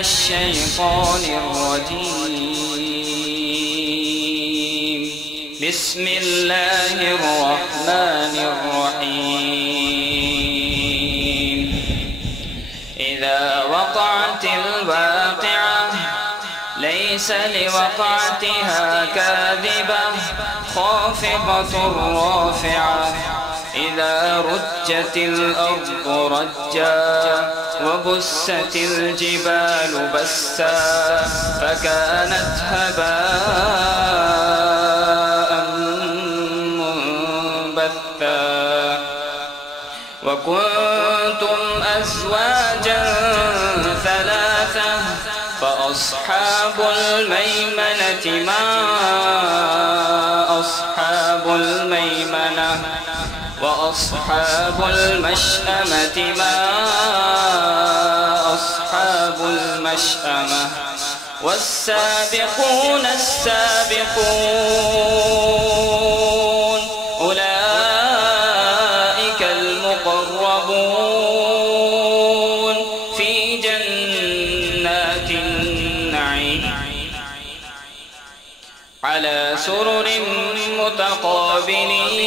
الشيطان الرجيم. بسم الله الرحمن الرحيم. إذا وقعت الواقعة ليس لوقعتها كاذبة خافضة رافعة إذا رجت الأرض رجا وبست الجبال بسا فكانت هباء منبثا وكنتم أزواجا ثلاثة فأصحاب الميمنة ما أصحاب الميمنة وأصحاب المشأمة ما أصحاب المشأمة والسابقون السابقون أولئك المقربون في جنات النعيم على سرر متقابلين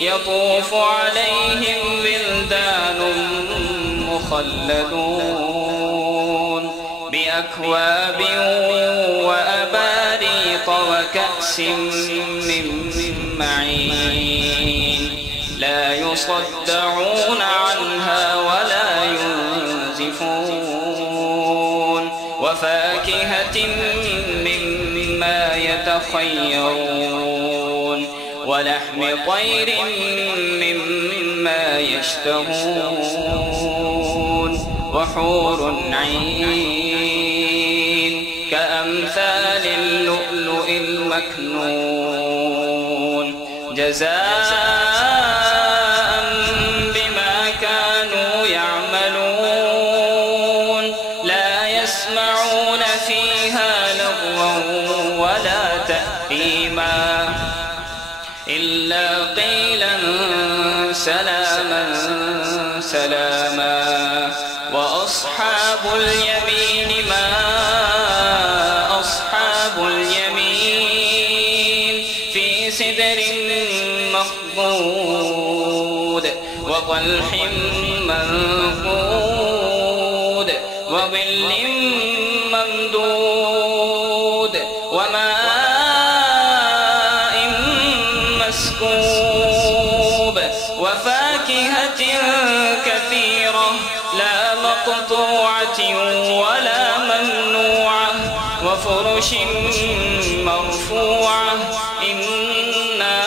يطوف عليهم ولدان مخلدون بأكواب وأباريق وكأس من معين لا يصدعون عنها ولا ينزفون وفاكهة مما يتخيرون ولحم طير مما يشتهون وحور عين كأمثال اللؤلؤ المكنون جزاء بما كانوا يعملون لا يسمعون فيها لغوا ولا تأثيما إلا قيلا سلاما سلاما وأصحاب اليمين ما أصحاب اليمين في سدر مخضود وطلح منضود وظل ممدود وماء مسكوب وفاكهة كثيرة لا مقطوعة ولا ممنوعة وفرش مرفوعة إنا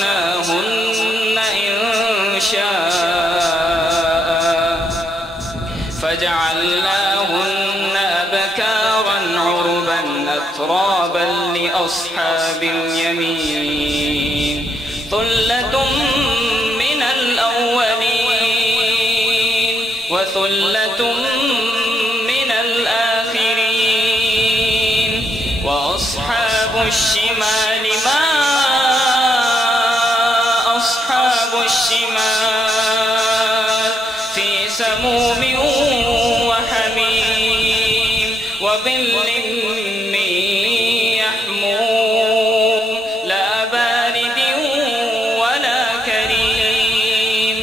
أنشأناهن إنشاء فجعلناهن أبكارا عربا أترابا لأصحاب اليمين ثلة من الأولين وثلة من الآخرين وأصحاب الشمال ما أصحاب الشمال في سموم وحميم وظل من يحموم لا بارد ولا كريم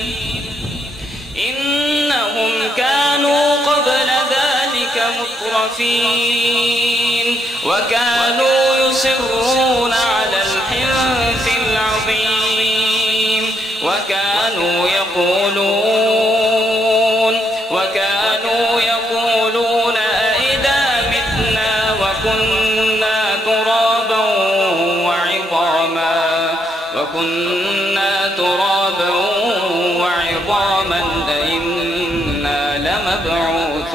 إنهم كانوا قبل ذلك مترفين وكانوا يصرون على الحنث العظيم وكانوا يقولون أئذا متنا وكنا ترابا وعظاما أئنا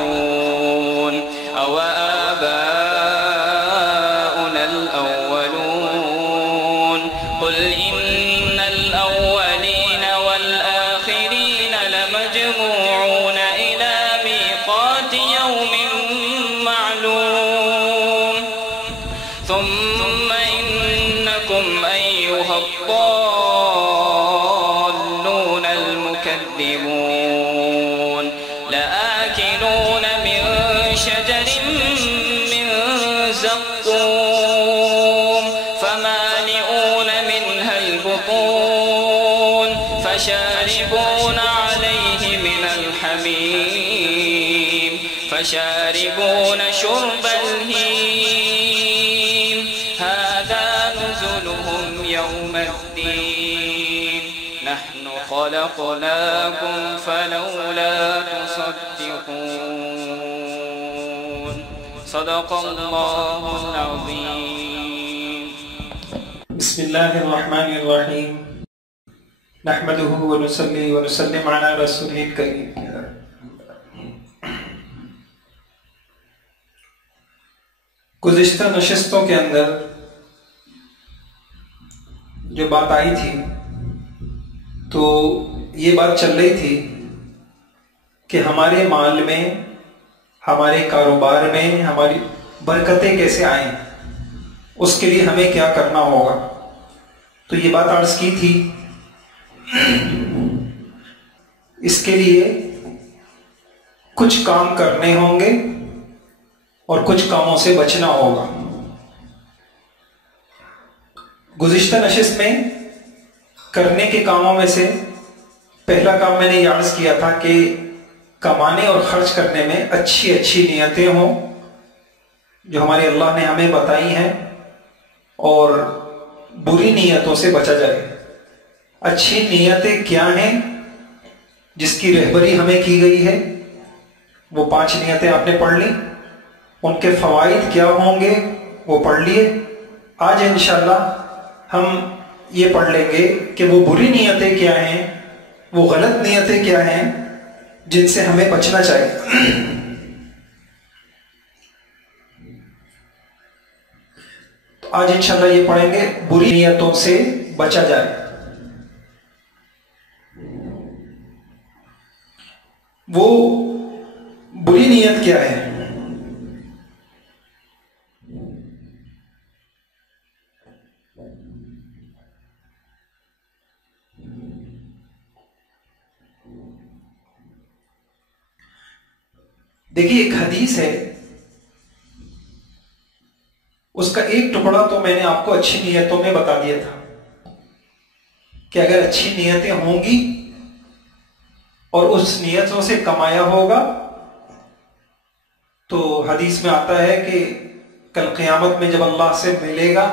لمبعوثون أو آباؤنا الأولون قل إن الأولين والآخرين لمجموعون إلى ميقات يوم معلوم ثم إنكم أيها الضالون المكذبون لآكلون من شجر من زقوم فمالئون منها البطون فشاربون عليه من الحميم فشاربون شرب الهيم هذا نزلهم يوم الدين نحن خلقناكم فلولا تصدقون صدق الله العظيم. بسم الله الرحمن الرحيم نحمده ونصلي ونسلم على رسوله الكريم. گزشتہ نشستوں کے اندر جو بات آئی تھی تو یہ بات چل رہی تھی کہ ہمارے مال میں، ہمارے کاروبار میں ہماری برکتیں کیسے آئیں، اس کے لیے ہمیں کیا کرنا ہوگا. تو یہ بات عرض کی تھی. اس کے لیے کچھ کام کرنے ہوں گے اور کچھ کاموں سے بچنا ہوگا. گزشتہ نشست میں کرنے کے کاموں میں سے پہلا کام میں نے یہ عرض کیا تھا کہ کمانے اور خرچ کرنے میں اچھی اچھی نیتیں ہوں جو ہمارے اللہ نے ہمیں بتائی ہیں، اور بری نیتوں سے بچا جائے. اچھی نیتیں کیا ہیں جس کی رہبری ہمیں کی گئی ہے؟ وہ 5 نیتیں آپ نے پڑھ لی. ان کے فوائد کیا ہوں گے وہ پڑھ لیے. آج انشاءاللہ ہم یہ پڑھ لیں گے کہ وہ بری نیتیں کیا ہیں، وہ غلط نیتیں کیا ہیں جن سے ہمیں بچنا چاہیے. تو آج انشاءاللہ یہ پڑھیں گے بری نیتوں سے بچا جائے. وہ بری نیت کیا ہے؟ دیکھیے ایک حدیث ہے، اس کا ایک ٹکڑا تو میں نے آپ کو اچھی نیتوں میں بتا دیا تھا کہ اگر اچھی نیتیں ہوں گی اور اس نیتوں سے کمایا ہوگا تو حدیث میں آتا ہے کہ کل قیامت میں جب اللہ سے ملے گا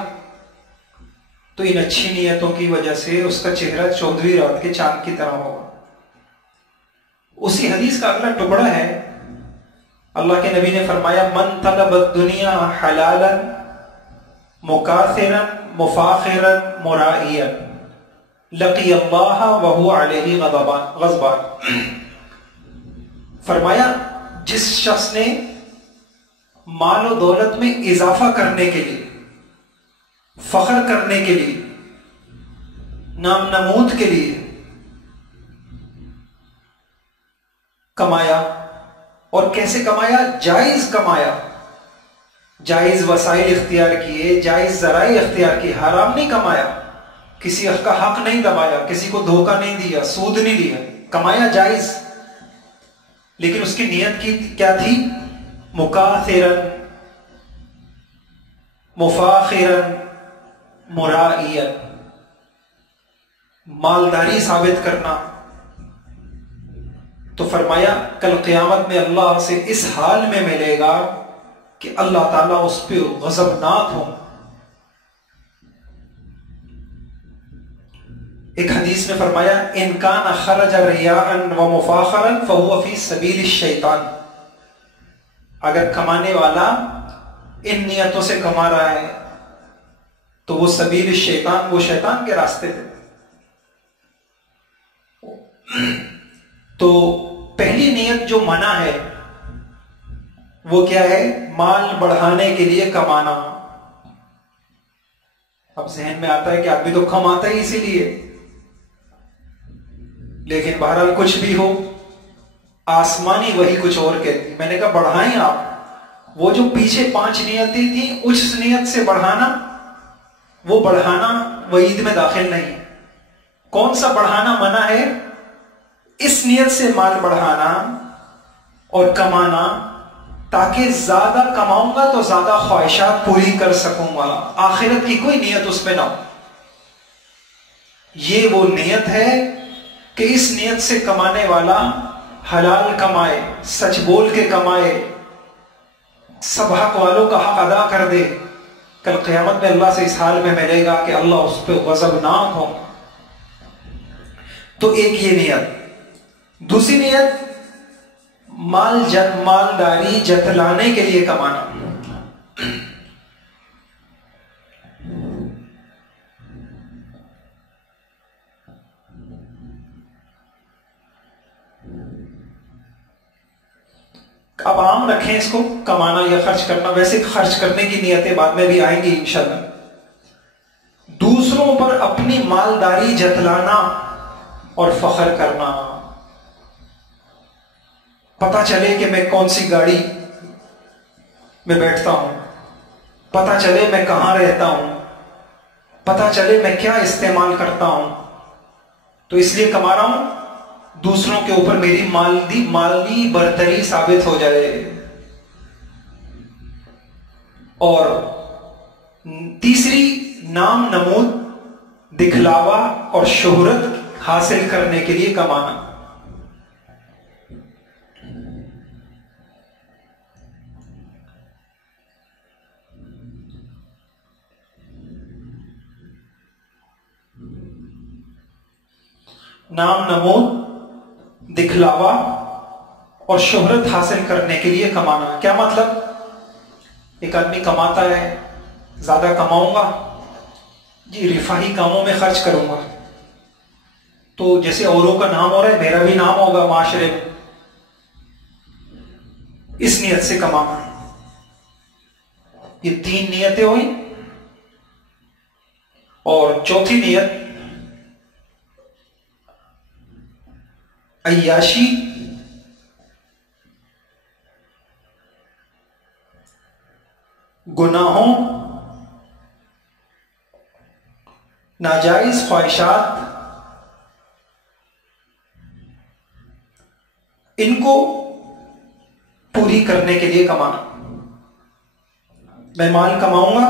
تو ان اچھی نیتوں کی وجہ سے اس کا چہرہ 14ویں رات کے چاند کی طرح ہوگا. اسی حدیث کا اگلا ٹکڑا ہے، اللہ کے نبی نے فرمایا من طلب الدنیا حلالا مکاثرا مفاخرا مرائیا لقی اللہ وہو علیہ غضبان. فرمایا جس شخص نے مال و دولت میں اضافہ کرنے کے لیے، فخر کرنے کے لیے، نام نمود کے لیے کمایا، اور کیسے کمایا؟ جائز کمایا، جائز وسائل اختیار کیے، جائز ذرائع اختیار کیے، حرام نہیں کمایا، کسی کا حق نہیں دبایا، کسی کو دھوکہ نہیں دیا، سود نہیں لیا، کمایا جائز. لیکن اس کی نیت کی کیا تھی؟ مکاثرا مفاخرا مرائیا، مالداری ثابت کرنا. تو فرمایا کل قیامت میں اللہ سے اس حال میں ملے گا کہ اللہ تعالیٰ اس پہ غضبناک ہوں. ایک حدیث میں فرمایا ان کان خرج ریاء و مفاخرا فهو فی سبیل الشیطان. اگر کمانے والا ان نیتوں سے کما رہا ہے تو وہ سبیل الشیطان، وہ شیطان کے راستے تھے. تو پہلی نیت جو منع ہے وہ کیا ہے؟ مال بڑھانے کے لیے کمانا. اب ذہن میں آتا ہے کہ آدمی تو کماتا ہی اسی لیے، لیکن بہرحال کچھ بھی ہو آسمانی وہی کچھ اور کہتی. میں نے کہا بڑھائیں آپ، وہ جو پیچھے 5 نیتیں تھیں اس نیت سے بڑھانا، وہ بڑھانا وعید میں داخل نہیں. کون سا بڑھانا منع ہے؟ اس نیت سے مال بڑھانا اور کمانا تاکہ زیادہ کماؤں گا تو زیادہ خواہشات پوری کر سکوں گا، آخرت کی کوئی نیت اس میں نہ ہو۔ یہ وہ نیت ہے کہ اس نیت سے کمانے والا حلال کمائے، سچ بول کے کمائے، سب حق والوں کا حق ادا کر دے، کل قیامت میں اللہ سے اس حال میں ملے گا کہ اللہ اس پہ غضبناک ہو۔ تو ایک یہ نیت۔ دوسری نیت مالداری جتلانے کے لیے کمانا۔ اب عام رکھیں اس کو، کمانا یا خرچ کرنا، ویسے خرچ کرنے کی نیتیں بعد میں بھی آئیں گی انشاءاللہ۔ دوسروں پر اپنی مالداری جتلانا اور فخر کرنا، پتہ چلے کہ میں کون سی گاڑی میں بیٹھتا ہوں، پتہ چلے میں کہاں رہتا ہوں، پتہ چلے میں کیا استعمال کرتا ہوں، تو اس لیے کما رہا ہوں دوسروں کے اوپر میری مالی برتری ثابت ہو جائے۔ اور تیسری نام نمود، دکھلاوا اور شہرت حاصل کرنے کے لیے کمانا۔ نام نمود، دکھلاوا اور شہرت حاصل کرنے کے لیے کمانا۔ کیا مطلب؟ ایک آدمی کماتا ہے، زیادہ کماؤں گا جی، رفاہی کاموں میں خرچ کروں گا، تو جیسے اوروں کا نام ہو رہا ہے میرا بھی نام ہوگا معاشرے میں، اس نیت سے کمانا۔ یہ تین نیتیں ہوئی۔ اور چوتھی نیت عیاشی، گناہوں، ناجائز خواہشات، ان کو پوری کرنے کے لیے کمانا۔ میں مال کماؤں گا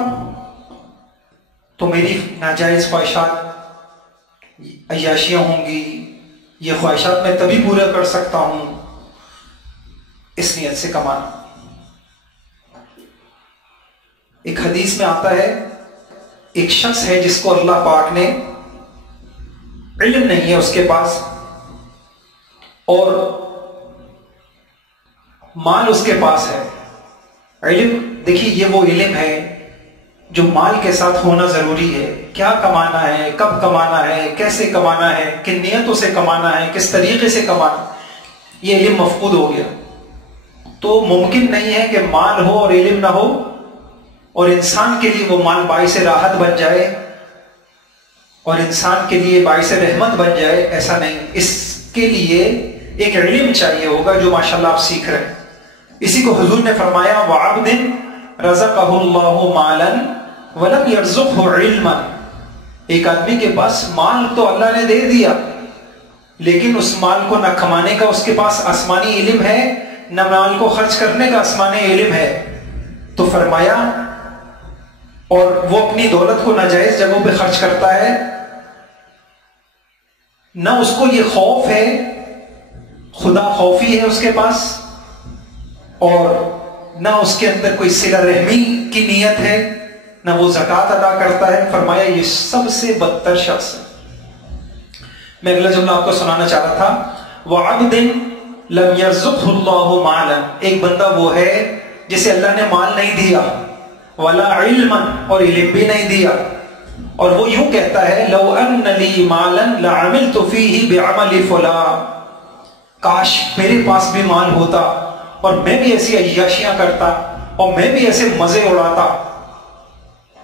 تو میری ناجائز خواہشات، عیاشیاں ہوں گی، یہ خواہشات میں تبھی پورا کر سکتا ہوں، اس نیت سے کمانا۔ ایک حدیث میں آتا ہے ایک شخص ہے جس کو اللہ پاک نے علم نہیں ہے اس کے پاس، اور مال اس کے پاس ہے۔ علم دیکھیے یہ وہ علم ہے جو مال کے ساتھ ہونا ضروری ہے، کیا کمانا ہے، کب کمانا ہے، کیسے کمانا ہے، کن نیتوں سے کمانا ہے، کس طریقے سے کمانا، یہ علم مفقود ہو گیا۔ تو ممکن نہیں ہے کہ مال ہو اور علم نہ ہو، اور انسان کے لیے وہ مال باعث راحت بن جائے اور انسان کے لیے باعث رحمت بن جائے، ایسا نہیں۔ اس کے لیے ایک علم چاہیے ہوگا جو ماشاءاللہ آپ سیکھ رہے ہیں۔ اسی کو حضور نے فرمایا وَعَبْدٍ رَزَقَهُ اللَّهُ مَالًا وَلَمْ يَرْزُقْهُ عِلْمًا۔ ایک آدمی کے پاس مال تو اللہ نے دے دیا، لیکن اس مال کو نہ کمانے کا اس کے پاس آسمانی علم ہے، نہ مال کو خرچ کرنے کا آسمانی علم ہے۔ تو فرمایا اور وہ اپنی دولت کو ناجائز جگہوں پہ خرچ کرتا ہے، نہ اس کو یہ خوف ہے، خدا خوفی ہے اس کے پاس، اور نہ اس کے اندر کوئی صلہ رحمی کی نیت ہے، نہ وہ زکوٰۃ ادا کرتا ہے۔ فرمایا یہ سب سے بدتر شخص ہے۔ میں اگلا جملہ آپ کو سنانا چاہ رہا تھا، وَعَبْدٍ لَمْ يَرْزُقْهُ اللَّهُ مَالًا۔ ایک بندہ وہ ہے جسے اللہ نے مال نہیں دیا، وَلَا عِلْمًا، اور علم بھی نہیں دیا، اور وہ یوں کہتا ہے لَوْ أَنَّ لِي مَالًا لَعَمِلْتُ فِيهِ بِعَمَلِ فُلَانٍ، کاش میرے پاس بھی مال ہوتا اور میں بھی ایسی عیاشیاں کرتا اور میں بھی ایسے مزے اڑاتا۔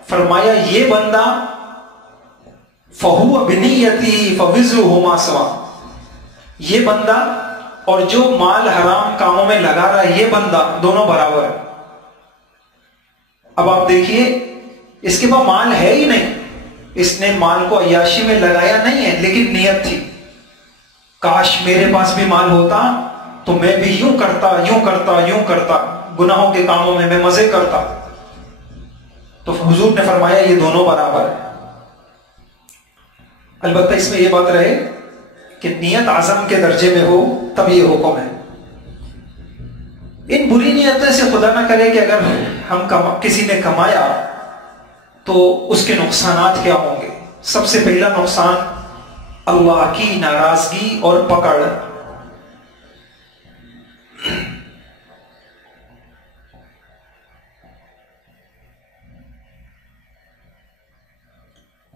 فرمایا یہ بندہ فَهُوَ بِنِيَّتِهِ فَوِزْرُهُ مَا سَوَاءٌ، یہ بندہ اور جو مال حرام کاموں میں لگا رہا ہے یہ بندہ دونوں برابر ہے۔ اب آپ دیکھیے اس کے پاس مال ہے ہی نہیں، اس نے مال کو عیاشی میں لگایا نہیں ہے، لیکن نیت تھی کاش میرے پاس بھی مال ہوتا تو میں بھی یوں کرتا گناہوں کے کاموں میں میں مزے کرتا. تو حضور نے فرمایا یہ دونوں برابر ہیں. البتہ اس میں یہ بات رہے کہ نیت عزم کے درجے میں ہو تب یہ حکم ہے. ان بری نیتوں سے خدا نہ کرے کہ اگر ہم کسی نے کمایا تو اس کے نقصانات کیا ہوں گے. سب سے پہلا نقصان اللہ کی ناراضگی اور پکڑ.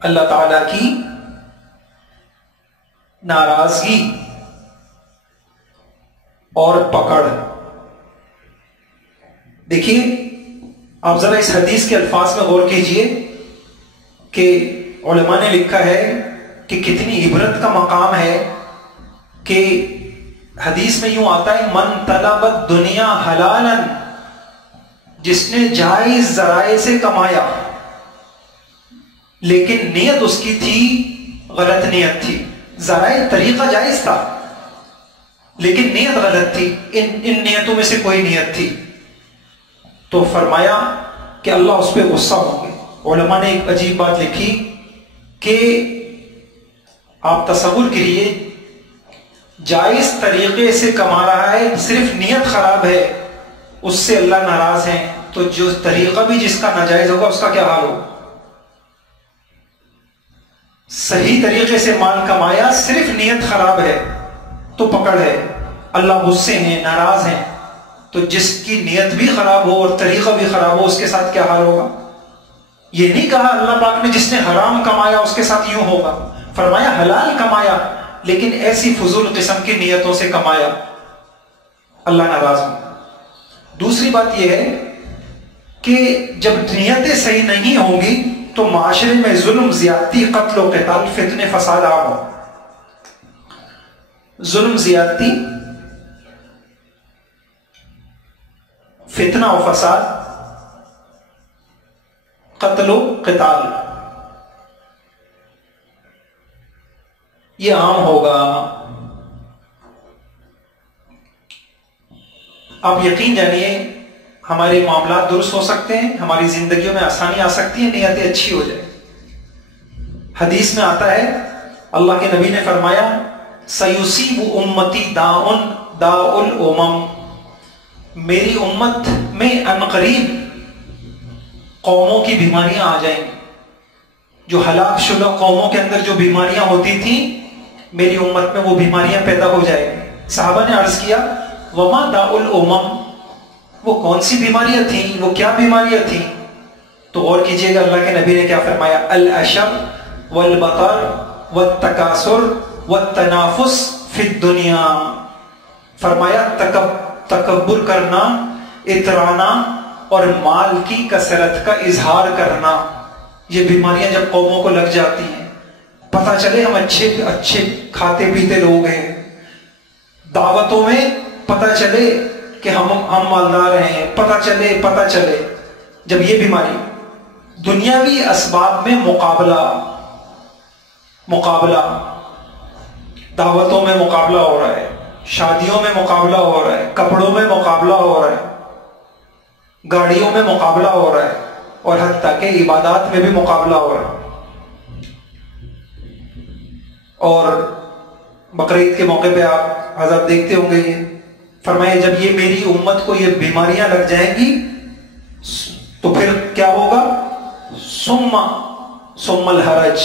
اللہ تعالی کی ناراضگی اور پکڑ. دیکھیے آپ ذرا اس حدیث کے الفاظ میں غور کیجئے کہ علماء نے لکھا ہے کہ کتنی عبرت کا مقام ہے کہ حدیث میں یوں آتا ہے من طلب الدنیا حلالا، جس نے جائز ذرائع سے کمایا لیکن نیت اس کی تھی غلط نیت تھی. ذرائع طریقہ جائز تھا لیکن نیت غلط تھی. ان نیتوں میں سے کوئی نیت تھی تو فرمایا کہ اللہ اس پہ غصہ ہوں گے. علماء نے ایک عجیب بات لکھی کہ آپ تصور کیجیے جائز طریقے سے کما رہا ہے، صرف نیت خراب ہے، اس سے اللہ ناراض ہیں، تو جو طریقہ بھی جس کا ناجائز ہوگا اس کا کیا حال ہوگا. صحیح طریقے سے مال کمایا، صرف نیت خراب ہے تو پکڑ ہے، اللہ غصے ہیں، ناراض ہیں. تو جس کی نیت بھی خراب ہو اور طریقہ بھی خراب ہو اس کے ساتھ کیا حال ہوگا. یہ نہیں کہا اللہ پاک نے جس نے حرام کمایا اس کے ساتھ یوں ہوگا. فرمایا حلال کمایا لیکن ایسی فضول قسم کی نیتوں سے کمایا، اللہ ناراض ہو. دوسری بات یہ ہے کہ جب نیتیں صحیح نہیں ہوں گی تو معاشرے میں ظلم، زیادتی، قتل و قتال، فتنے، فساد عام ہو. ظلم، زیادتی، فتنہ و فساد، قتل و قتال، یہ عام ہوگا. آپ یقین جانیے ہمارے معاملات درست ہو سکتے ہیں، ہماری زندگیوں میں آسانی آ سکتی ہے، نیتیں اچھی ہو جائے. حدیث میں آتا ہے اللہ کے نبی نے فرمایا سیصیب امتی داء داء الامم، میری امت میں عنقریب قوموں کی بیماریاں آ جائیں گی. جو ہلاک شدہ قوموں کے اندر جو بیماریاں ہوتی تھیں میری امت میں وہ بیماریاں پیدا ہو جائیں گی. صحابہ نے عرض کیا وما داء الامم، وہ کون سی بیماریاں تھیں، وہ کیا بیماریاں تھیں؟ تو غور کیجئے گا اللہ کے نبی نے کیا فرمایا العشب والبطر والتکاثر والتنافس فی الدنیا. فرمایا تکبر کرنا، اترانا اور مال کی کثرت کا اظہار کرنا. یہ بیماریاں جب قوموں کو لگ جاتی ہیں، پتہ چلے ہم اچھے کھاتے پیتے لوگ ہیں، دعوتوں میں پتہ چلے کہ ہم مالدار ہیں، پتہ چلے جب یہ بیماری، دنیاوی اسباب میں مقابلہ، دعوتوں میں مقابلہ ہو رہا ہے، شادیوں میں مقابلہ ہو رہا ہے، کپڑوں میں مقابلہ ہو رہا ہے، گاڑیوں میں مقابلہ ہو رہا ہے، اور حتیٰ کہ عبادات میں بھی مقابلہ ہو رہا ہے. اور بقرعید کے موقع پہ آپ حضرت دیکھتے ہوں گے یہ فرمایا جب یہ میری امت کو یہ بیماریاں لگ جائیں گی تو پھر کیا ہوگا، ثم الحرج،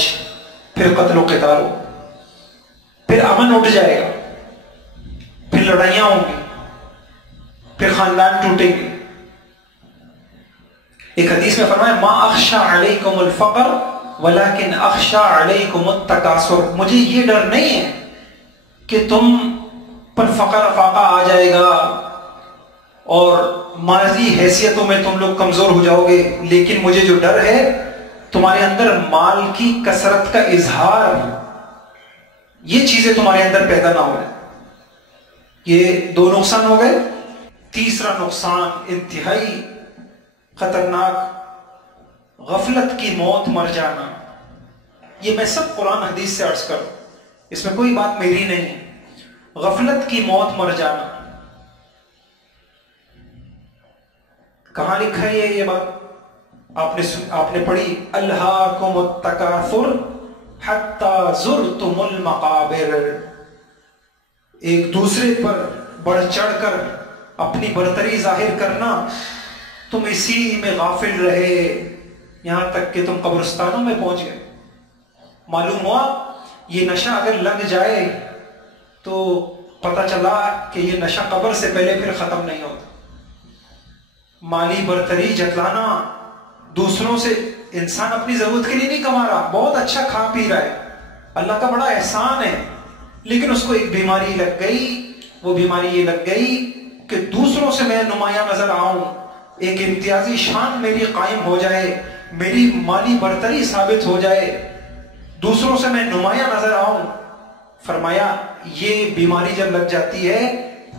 پھر قتل و قتال ہو، پھر امن اٹھ جائے گا، پھر لڑائیاں ہوں گی، پھر خاندان ٹوٹیں گے. ایک حدیث میں فرمایا ما اخشى علیکم الفقر ولکن اخشى علیکم التکاثر، مجھے یہ ڈر نہیں ہے کہ تم پر فقر فاقہ آ جائے گا اور ماضی حیثیتوں میں تم لوگ کمزور ہو جاؤ گے، لیکن مجھے جو ڈر ہے تمہارے اندر مال کی کثرت کا اظہار، یہ چیزیں تمہارے اندر پیدا نہ ہو. یہ دو نقصان ہو گئے. تیسرا نقصان انتہائی خطرناک، غفلت کی موت، مر جانا. یہ میں سب قرآن حدیث سے عرض کروں، اس میں کوئی بات میری نہیں ہے. غفلت کی موت، مر جانا. کہاں لکھا ہے یہ بات؟ آپ نے پڑھی الہاکم التکاثر حتی زرتم المقابر، ایک دوسرے پر بڑھ چڑھ کر اپنی برتری ظاہر کرنا، تم اسی میں غافل رہے یہاں تک کہ تم قبرستانوں میں پہنچ گئے۔ معلوم ہوا یہ نشہ اگر لگ جائے تو پتہ چلا کہ یہ نشہ قبر سے پہلے پھر ختم نہیں ہوتا۔ مالی برتری جتلانا، دوسروں سے، انسان اپنی ضرورت کے لیے نہیں کما رہا، بہت اچھا کھا پی رہا ہے، اللہ کا بڑا احسان ہے، لیکن اس کو ایک بیماری لگ گئی۔ وہ بیماری یہ لگ گئی کہ دوسروں سے میں نمایاں نظر آؤں، ایک امتیازی شان میری قائم ہو جائے، میری مالی برتری ثابت ہو جائے، دوسروں سے میں نمایاں نظر آؤں۔ فرمایا یہ بیماری جب لگ جاتی ہے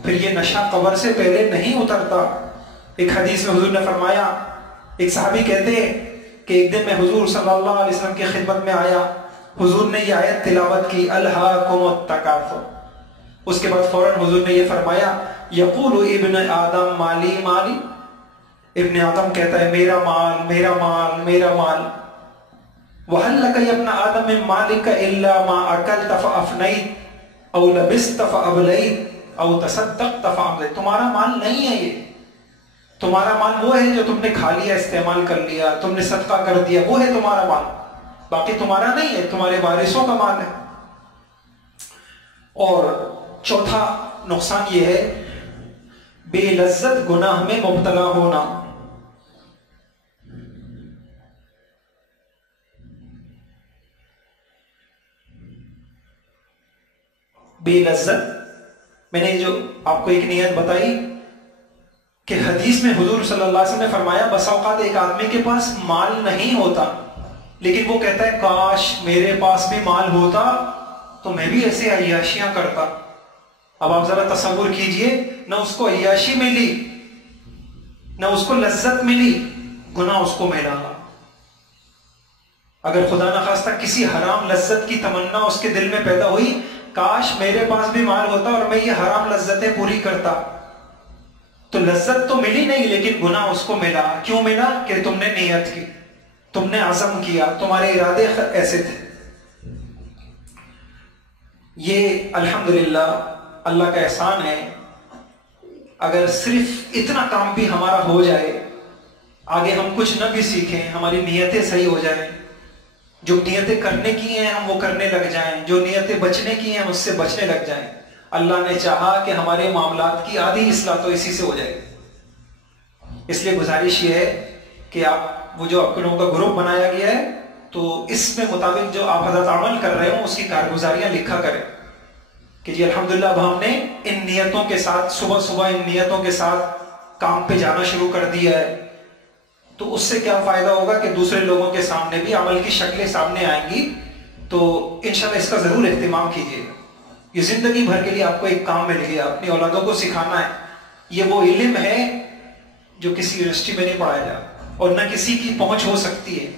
پھر یہ نشہ قبر سے پہلے نہیں اترتا۔ ایک حدیث میں حضور نے فرمایا، ایک صحابی کہتے کہ ایک دن میں حضور صلی اللہ علیہ وسلم کی خدمت میں آیا، حضور نے یہ آیت تلاوت کی الہاکم التکاثر، اس کے بعد فوراً حضور نے یہ فرمایا یقول ابن آدم مالی مالی، ابن آدم کہتا ہے میرا مال میرا مال میرا مال، وَهَلْ لَكَ يَا ابْنَ آدَمَ مِن مَالِكَ إِلَّا مَا أَكَلْتَ فَأَفْنَيْتَ أَوْ لَبِسْتَ فَأَبْلَيْتَ أَوْ تَصَدَّقْتَ فَأَمْضَيْتَ۔ تمہارا مال نہیں ہے یہ، تمہارا مال وہ ہے جو تم نے کھا لیا، استعمال کر لیا، تم نے صدقہ کر دیا، وہ ہے تمہارا مال، باقی تمہارا نہیں ہے، تمہارے وارثوں کا مال ہے۔ اور چوتھا نقصان یہ ہے بے لذت گناہ میں مبتلا ہونا۔ بے لذت، میں نے جو آپ کو ایک نیت بتائی کہ حدیث میں حضور صلی اللہ علیہ وسلم نے فرمایا بسا اوقات ایک آدمی کے پاس مال نہیں ہوتا لیکن وہ کہتا ہے کاش میرے پاس بھی مال ہوتا تو میں بھی ایسے عیاشیاں کرتا۔ اب آپ ذرا تصور کیجئے، نہ اس کو عیاشی ملی، نہ اس کو لذت ملی، گناہ اس کو ملا۔ اگر خدا نخواستہ کسی حرام لذت کی تمنا اس کے دل میں پیدا ہوئی، کاش میرے پاس بھی مال ہوتا اور میں یہ حرام لذتیں پوری کرتا، تو لذت تو ملی نہیں لیکن گناہ اس کو ملا۔ کیوں ملا؟ کہ تم نے نیت کی، تم نے عزم کیا، تمہارے ارادے ایسے تھے۔ یہ الحمدللہ اللہ کا احسان ہے، اگر صرف اتنا کام بھی ہمارا ہو جائے، آگے ہم کچھ نہ بھی سیکھیں، ہماری نیتیں صحیح ہو جائیں، جو نیتیں کرنے کی ہیں ہم وہ کرنے لگ جائیں، جو نیتیں بچنے کی ہیں ہم اس سے بچنے لگ جائیں، اللہ نے چاہا کہ ہمارے معاملات کی آدھی اصلاح تو اسی سے ہو جائے۔ اس لیے گزارش یہ ہے کہ آپ وہ جو آپ لوگوں کا گروپ بنایا گیا ہے تو اس میں مطابق جو آپ حضرت عمل کر رہے ہوں اس کی کارگزاریاں لکھا کریں کہ جی الحمدللہ اب ہم نے ان نیتوں کے ساتھ صبح صبح ان نیتوں کے ساتھ کام پہ جانا شروع کر دیا ہے۔ تو اس سے کیا فائدہ ہوگا کہ دوسرے لوگوں کے سامنے بھی عمل کی شکلیں سامنے آئیں گی، تو انشاءاللہ اس کا ضرور اہتمام کیجیے گا۔ یہ زندگی بھر کے لیے آپ کو ایک کام مل گیا، اپنی اولادوں کو سکھانا ہے۔ یہ وہ علم ہے جو کسی یونیورسٹی میں نہیں پڑھایا جاتا اور نہ کسی کی پہنچ ہو سکتی ہے،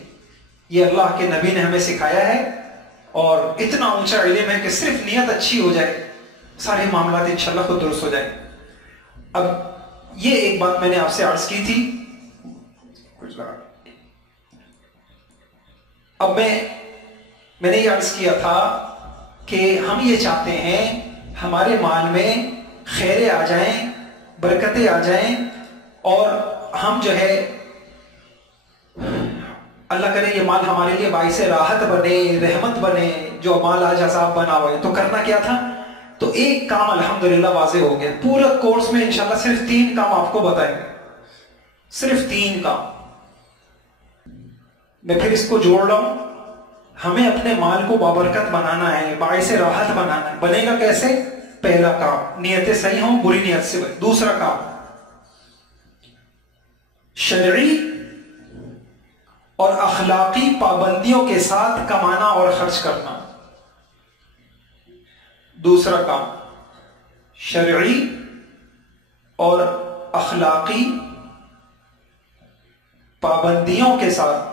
یہ اللہ کے نبی نے ہمیں سکھایا ہے، اور اتنا اونچا علم ہے کہ صرف نیت اچھی ہو جائے سارے معاملات انشاءاللہ خود درست ہو جائیں۔ اب یہ ایک بات میں نے آپ سے عرض کی تھی، اب میں نے یہ عرض کیا تھا کہ ہم یہ چاہتے ہیں ہمارے مال میں خیریں آ جائیں، برکتیں آ جائیں، اور ہم جو ہے اللہ کرے یہ مال ہمارے لیے باعث راحت بنے، رحمت بنے۔ جو مال آج عذاب بنا ہوا ہے، تو کرنا کیا تھا؟ تو ایک کام الحمدللہ واضح ہو گیا۔ پورا کورس میں انشاءاللہ صرف 3 کام آپ کو بتائیں گے، صرف 3 کام۔ میں پھر اس کو جوڑ رہا ہوں، ہمیں اپنے مال کو بابرکت بنانا ہے، باعث راحت بنانا ہے۔ بنے گا کیسے؟ پہلا کام نیتیں صحیح ہوں، بری نیت سے بنے۔ دوسرا کام شرعی اور اخلاقی پابندیوں کے ساتھ کمانا اور خرچ کرنا۔ دوسرا کام شرعی اور اخلاقی پابندیوں کے ساتھ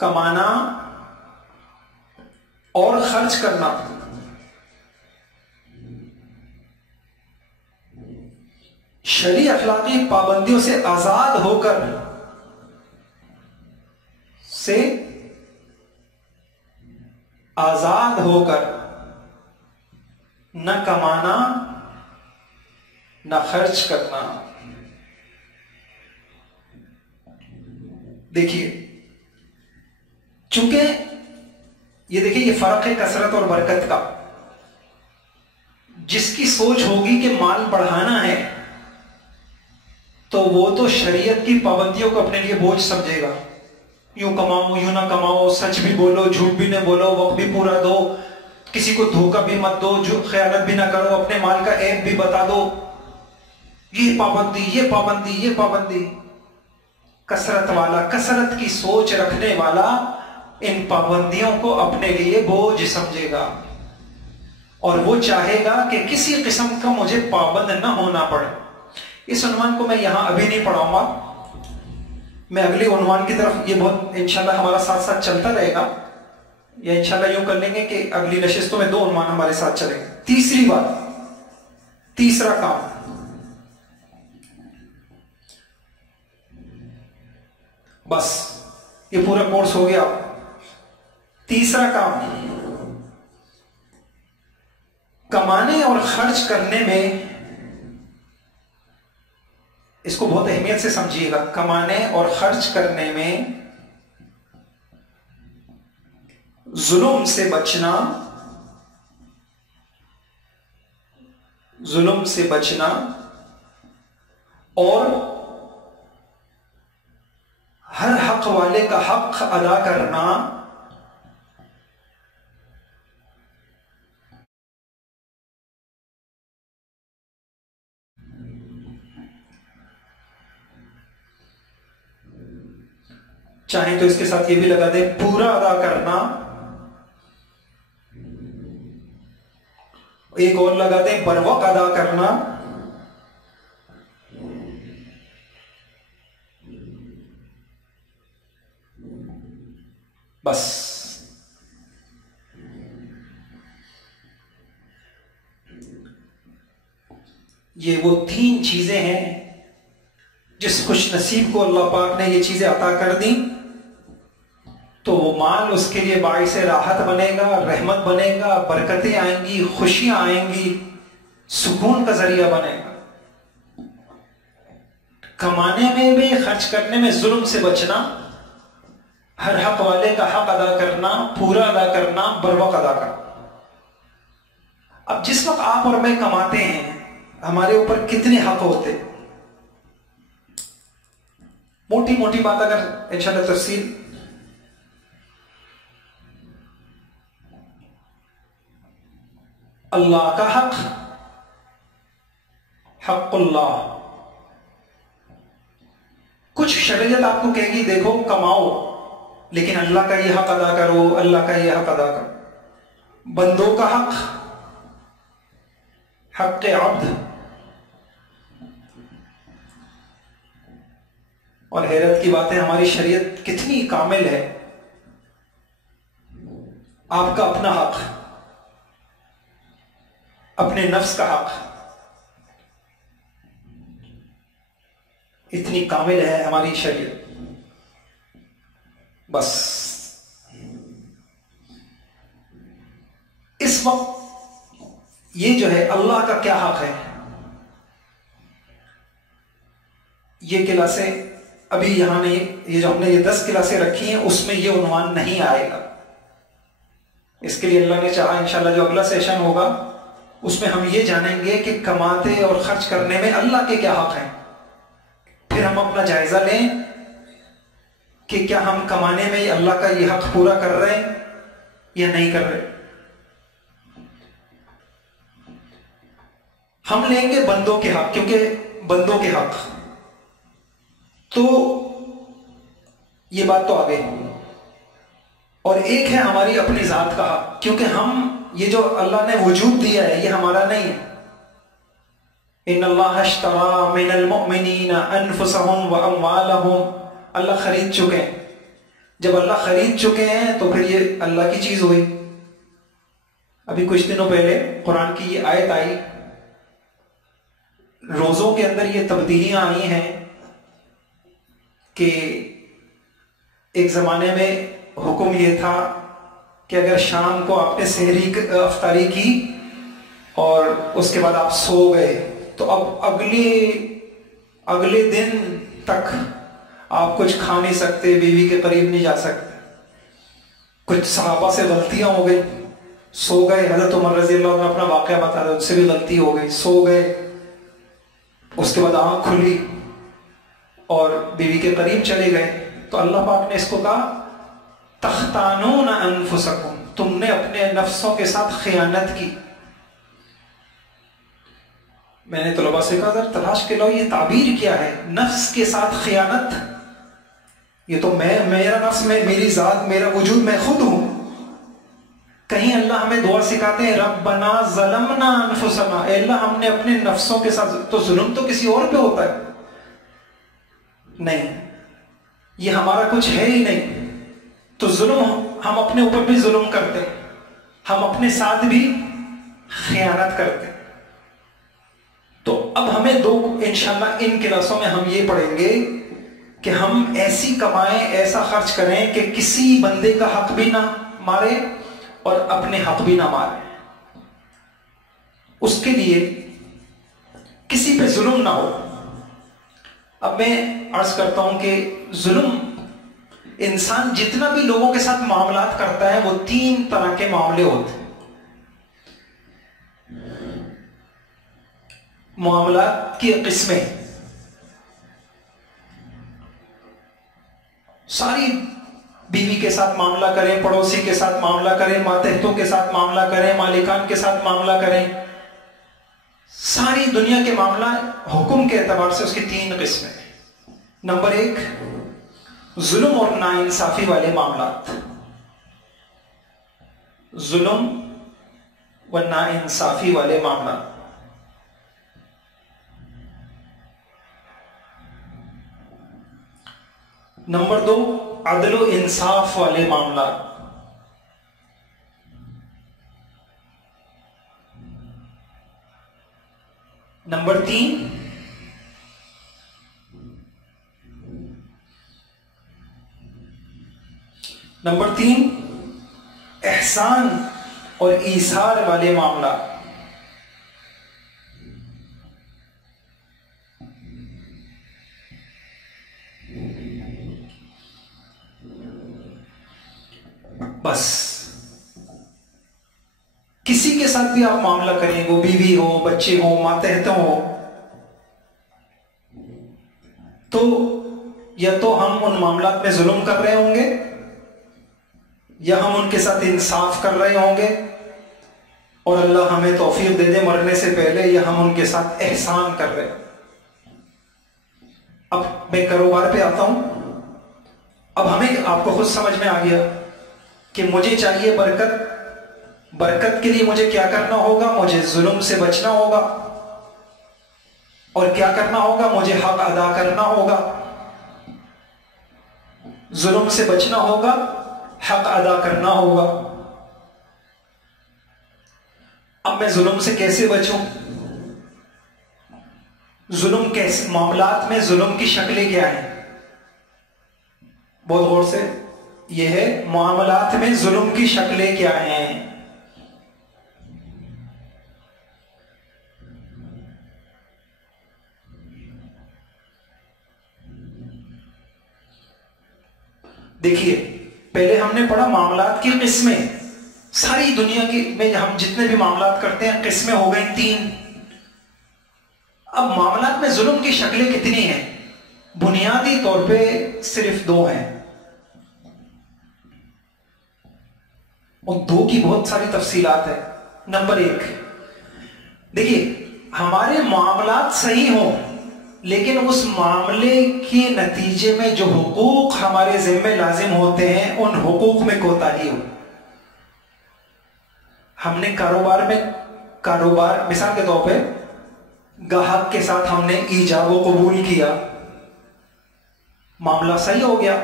کمانا اور خرچ کرنا۔ شرعی اخلاقی پابندیوں سے آزاد ہو کر نہ کمانا نہ خرچ کرنا. دیکھیے چونکہ یہ فرق ہے کثرت اور برکت کا. جس کی سوچ ہوگی کہ مال بڑھانا ہے تو وہ تو شریعت کی پابندیوں کو اپنے لیے بوجھ سمجھے گا. یوں کماؤ یوں نہ کماؤ، سچ بھی بولو جھوٹ بھی نہ بولو، وقت بھی پورا دو، کسی کو دھوکہ بھی مت دو، جو خیانت بھی نہ کرو، اپنے مال کا عیب بھی بتا دو. یہ پابندی یہ پابندی یہ پابندی. کثرت والا، کثرت کی سوچ رکھنے والا ان پابندیوں کو اپنے لیے بوجھ سمجھے گا اور وہ چاہے گا کہ کسی قسم کا مجھے پابند نہ ہونا پڑے. اس عنوان کو میں یہاں ابھی نہیں پڑھاؤں گا، میں اگلے عنوان کی طرف، یہ بہت انشاءاللہ ہمارا ساتھ ساتھ چلتا رہے گا، یا انشاءاللہ یوں کر لیں گے کہ اگلی نشستوں میں 2 عنوان ہمارے ساتھ چلیں گے. تیسری بات، تیسرا کام، بس یہ پورا کورس ہو گیا. تیسرا کام، کمانے اور خرچ کرنے میں، اس کو بہت اہمیت سے سمجھیے گا، کمانے اور خرچ کرنے میں ظلم سے بچنا، ظلم سے بچنا اور ہر حق والے کا حق ادا کرنا چاہیں تو اس کے ساتھ یہ بھی لگا دیں پورا ادا کرنا، ایک اور لگا دیں بروقت ادا کرنا. بس یہ وہ 3 چیزیں ہیں جس خوش نصیب کو اللہ پاک نے یہ چیزیں عطا کر دیں تو وہ مال اس کے لیے باعث راحت بنے گا، رحمت بنے گا، برکتیں آئیں گی، خوشیاں آئیں گی، سکون کا ذریعہ بنے گا. کمانے میں بھی، خرچ کرنے میں ظلم سے بچنا، ہر حق والے کا حق ادا کرنا، پورا ادا کرنا، بروقت ادا کرنا. اب جس وقت آپ اور میں کماتے ہیں ہمارے اوپر کتنے حق ہوتے؟ موٹی موٹی بات اگر انشاءاللہ تفصیل، اللہ کا حق، حق اللہ. کچھ شریعت آپ کو کہے گی دیکھو کماؤ لیکن اللہ کا یہ حق ادا کرو، اللہ کا یہ حق ادا کرو. بندوں کا حق، حق عبد. اور حیرت کی بات ہے ہماری شریعت کتنی کامل ہے. آپ کا اپنا حق، اپنے نفس کا حق، اتنی کامل ہے ہماری شریعت. بس اس وقت یہ جو ہے اللہ کا کیا حق ہے، یہ کلاسیں ابھی یہاں نہیں، یہ جو ہم نے یہ 10 کلاسیں رکھی ہیں اس میں یہ عنوان نہیں آئے گا. اس کے لیے اللہ نے چاہا انشاءاللہ جو اگلا سیشن ہوگا اس میں ہم یہ جانیں گے کہ کماتے اور خرچ کرنے میں اللہ کے کیا حق ہیں. پھر ہم اپنا جائزہ لیں کہ کیا ہم کمانے میں اللہ کا یہ حق پورا کر رہے ہیں یا نہیں کر رہے. ہم لیں گے بندوں کے حق، کیونکہ بندوں کے حق تو یہ بات تو آگے، اور ایک ہے ہماری اپنی ذات کا حق، کیونکہ ہم یہ جو اللہ نے وجود دیا ہے یہ ہمارا نہیں ہے. ان اللہ اشتری من المؤمنین انفسهم واموالهم، اللہ خرید چکے ہیں. جب اللہ خرید چکے ہیں تو پھر یہ اللہ کی چیز ہوئی. ابھی کچھ دنوں پہلے قرآن کی یہ آیت آئی، روزوں کے اندر یہ تبدیلیاں آئی ہیں کہ ایک زمانے میں حکم یہ تھا کہ اگر شام کو آپ نے افطاری کی اور اس کے بعد آپ سو گئے تو اب اگلے دن تک آپ کچھ کھا نہیں سکتے، بیوی کے قریب نہیں جا سکتے۔ کچھ صحابہ سے غلطیاں ہو گئی، سو گئے، حضرت عمر رضی اللہ عنہ اپنا واقعہ بتا رہے، ان سے بھی غلطی ہو گئی، سو گئے، اس کے بعد آنکھ کھلی اور بیوی کے قریب چلے گئے تو اللہ پاک نے اس کو کہا تختانون انفسکم، تم نے اپنے نفسوں کے ساتھ خیانت کی۔ میں نے طلباء سے کہا ذرا تلاش کے لو یہ تعبیر کیا ہے، نفس کے ساتھ خیانت؟ یہ تو میرا نفس، میری ذات، میرا وجود، میں خود ہوں۔ کہیں اللہ ہمیں دعا سکھاتے ہیں ربنا ظلمنا انفسنا، اے اللہ ہم نے اپنے نفسوں کے ساتھ، تو ظلم تو کسی اور پہ ہوتا ہے، نہیں، یہ ہمارا کچھ ہے ہی نہیں، تو ظلم ہم اپنے اوپر بھی ظلم کرتے ہیں، ہم اپنے ساتھ بھی خیانت کرتے ہیں۔ تو اب ہمیں انشاءاللہ ان کلاسوں میں ہم یہ پڑھیں گے کہ ہم ایسی کمائیں، ایسا خرچ کریں کہ کسی بندے کا حق بھی نہ مارے اور اپنے حق بھی نہ مارے، اس کے لیے کسی پہ ظلم نہ ہو۔ اب میں عرض کرتا ہوں کہ ظلم، انسان جتنا بھی لوگوں کے ساتھ معاملات کرتا ہے وہ 3 طرح کے معاملے ہوتے ہیں۔ معاملات کی قسمیں، ساری بیوی کے ساتھ معاملہ کریں، پڑوسی کے ساتھ معاملہ کریں، ماتحتوں کے ساتھ معاملہ کریں، مالکان کے ساتھ معاملہ کریں، ساری دنیا کے معاملہ حکم کے اعتبار سے اس کی 3 قسمیں۔ نمبر 1، ظلم اور ناانصافی والے معاملات، ظلم و ناانصافی والے معاملات۔ نمبر 2، عدل و انصاف والے معاملات۔ نمبر 3، احسان اور ایثار والے معاملات۔ بس کسی کے ساتھ بھی آپ معاملہ کریں، وہ بیوی ہو، بچے ہو، ماتحت ہو، تو یا تو ہم ان معاملات میں ظلم کر رہے ہوں گے یا ہم ان کے ساتھ انصاف کر رہے ہوں گے، اور اللہ ہمیں توفیق دے دے مرنے سے پہلے، یا ہم ان کے ساتھ احسان کر رہے ہیں۔ اب میں کاروبار پہ آتا ہوں۔ اب ہمیں، آپ کو خود سمجھ میں آ گیا کہ مجھے چاہیے برکت کے لیے مجھے کیا کرنا ہوگا؟ مجھے ظلم سے بچنا ہوگا، اور کیا کرنا ہوگا؟ مجھے حق ادا کرنا ہوگا۔ ظلم سے بچنا ہوگا، حق ادا کرنا ہوگا۔ اب میں ظلم سے کیسے بچوں؟ ظلم کیسے؟ معاملات میں ظلم کی شکلیں کیا ہیں؟ بہت غور سے، یہ ہے معاملات میں ظلم کی شکلیں کیا ہیں۔ دیکھیے، پہلے ہم نے پڑھا معاملات کی قسمیں، ساری دنیا کی میں ہم جتنے بھی معاملات کرتے ہیں قسمیں ہو گئی 3۔ اب معاملات میں ظلم کی شکلیں کتنی ہیں؟ بنیادی طور پہ صرف 2 ہیں، اور 2 کی بہت ساری تفصیلات ہیں۔ نمبر 1، دیکھیے، ہمارے معاملات صحیح ہوں لیکن اس معاملے کے نتیجے میں جو حقوق ہمارے ذمہ لازم ہوتے ہیں ان حقوق میں کوتاہی ہو۔ ہم نے کاروبار مثال کے طور پہ گاہک کے ساتھ ہم نے ایجاب و قبول کیا، معاملہ صحیح ہو گیا،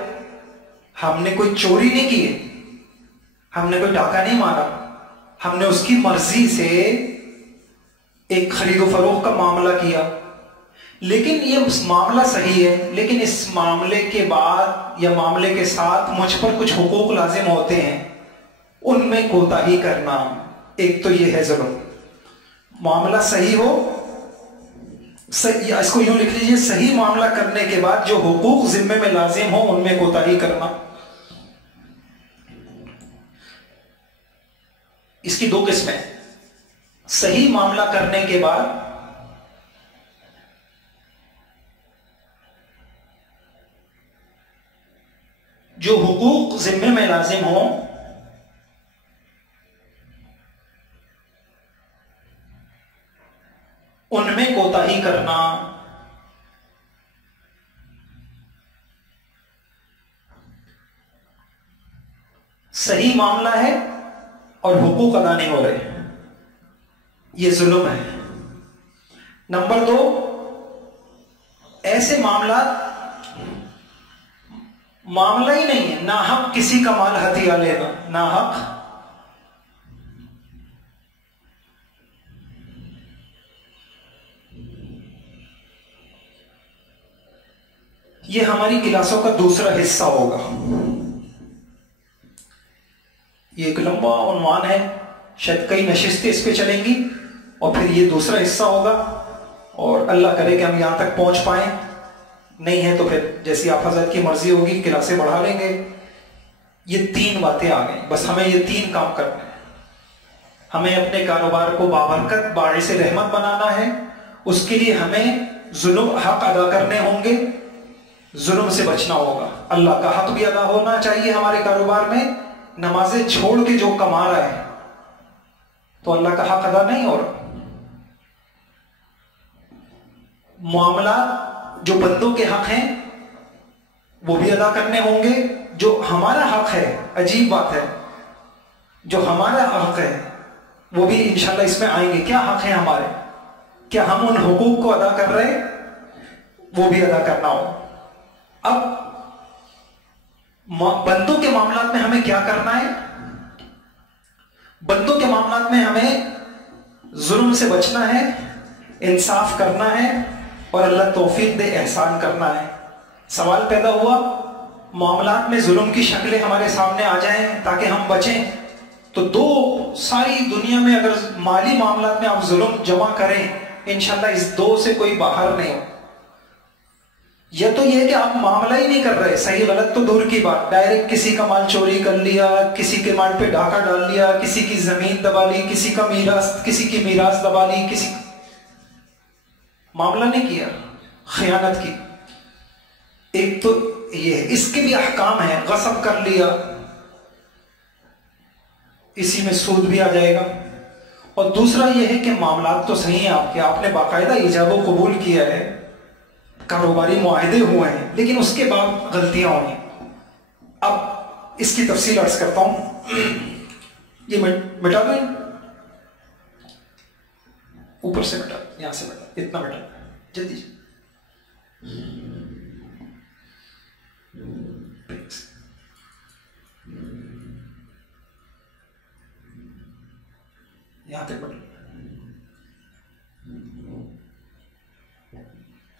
ہم نے کوئی چوری نہیں کی، ہم نے کوئی ڈاکہ نہیں مارا، ہم نے اس کی مرضی سے ایک خرید و فروخت کا معاملہ کیا، لیکن یہ معاملہ صحیح ہے، لیکن اس معاملے کے بعد یا معاملے کے ساتھ مجھ پر کچھ حقوق لازم ہوتے ہیں، ان میں کوتاہی کرنا ایک تو یہ ہے ظلم۔ معاملہ صحیح ہو، اس کو یوں لکھ لیجیے، صحیح معاملہ کرنے کے بعد جو حقوق ذمے میں لازم ہو ان میں کوتاہی کرنا۔ اس کی دو قسمیں، صحیح معاملہ کرنے کے بعد جو حقوق ذمے میں لازم ہوں ان میں کوتاہی کرنا۔ صحیح معاملہ ہے اور حقوق ادا نہیں ہو رہے، یہ ظلم ہے۔ نمبر دو، ایسے معاملہ ہی نہیں ہے، ناحق کسی کا مال ہتھیا لینا، ناحق، یہ ہماری کلاسوں کا دوسرا حصہ ہوگا۔ یہ ایک لمبا عنوان ہے، شاید کئی نشستیں اس پہ چلیں گی، اور پھر یہ دوسرا حصہ ہوگا، اور اللہ کرے کہ ہم یہاں تک پہنچ پائیں، نہیں ہے تو پھر جیسی آپ حضرت کی مرضی ہوگی کلاسیں بڑھا لیں گے۔ یہ تین باتیں آ گئیں، بس ہمیں یہ تین کام کرنے ہیں۔ ہمیں اپنے کاروبار کو بابرکت باعث رحمت بنانا ہے، اس کے لیے ہمیں ظلم حق ادا کرنے ہوں گے، ظلم سے بچنا ہوگا، اللہ کا حق بھی ادا ہونا چاہیے ہمارے کاروبار میں۔ نمازیں چھوڑ کے جو کما رہا ہے تو اللہ کا حق ادا نہیں ہو رہا۔ معاملات جو بندوں کے حق ہیں وہ بھی ادا کرنے ہوں گے، جو ہمارا حق ہے، عجیب بات ہے، جو ہمارا حق ہے وہ بھی انشاءاللہ اس میں آئیں گے۔ کیا حق ہے ہمارے، کیا ہم ان حقوق کو ادا کر رہے، وہ بھی ادا کرنا ہو۔ اب بندوں کے معاملات میں ہمیں کیا کرنا ہے؟ بندوں کے معاملات میں ہمیں ظلم سے بچنا ہے، انصاف کرنا ہے، اور اللہ توفیق دے احسان کرنا ہے۔ سوال پیدا ہوا، معاملات میں ظلم کی شکلیں ہمارے سامنے آ جائیں تاکہ ہم بچیں، تو دو، ساری دنیا میں اگر مالی معاملات میں آپ ظلم جمع کریں، انشاءاللہ اس دو سے کوئی باہر نہیں ہو۔ یا تو یہ کہ آپ معاملہ ہی نہیں کر رہے، صحیح غلط تو دور کی بات، ڈائریکٹ کسی کا مال چوری کر لیا، کسی کے مال پہ ڈاکہ ڈال لیا، کسی کی زمین دبا لی، کسی کی میراث دبا لی، معاملہ نہیں کیا، خیانت کی۔ ایک تو یہ ہے، اس کے بھی احکام ہیں، غصب کر لیا، اسی میں سود بھی آ جائے گا۔ اور دوسرا یہ ہے کہ معاملات تو صحیح ہیں آپ نے باقاعدہ ایجاب و قبول کیا ہے، کاروباری معاہدے ہوئے ہیں، لیکن اس کے بعد غلطیاں ہوئی۔ اب اس کی تفصیل عرض کرتا ہوں، یہ مٹا دیں، اوپر سے مٹا، یہاں سے مٹا، اتنا مٹا، جلدی یہاں تک مٹا۔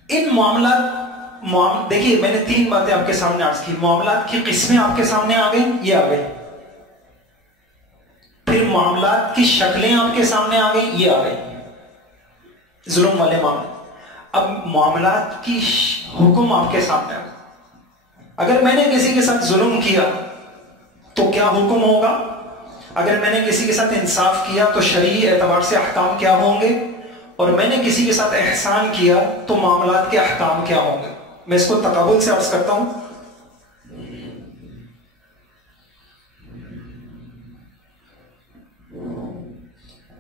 ان معاملات، دیکھیے میں نے تین باتیں آپ کے سامنے عرض کی، معاملات کی قسمیں آپ کے سامنے آ گئی، یہ آ گئی، پھر معاملات کی شکلیں آپ کے سامنے آ گئی، یہ آ گئی، ظلم والے معاملات۔ اب معاملات کی حکم آپ کے سامنے آ گئی۔ اگر میں نے کسی کے ساتھ ظلم کیا تو کیا حکم ہوگا، اگر میں نے کسی کے ساتھ انصاف کیا تو شرعی اعتبار سے احکام کیا ہوں گے، اور میں نے کسی کے ساتھ احسان کیا تو معاملات کے احکام کیا ہوں گے۔ میں اس کو تقابل سے عرض کرتا ہوں۔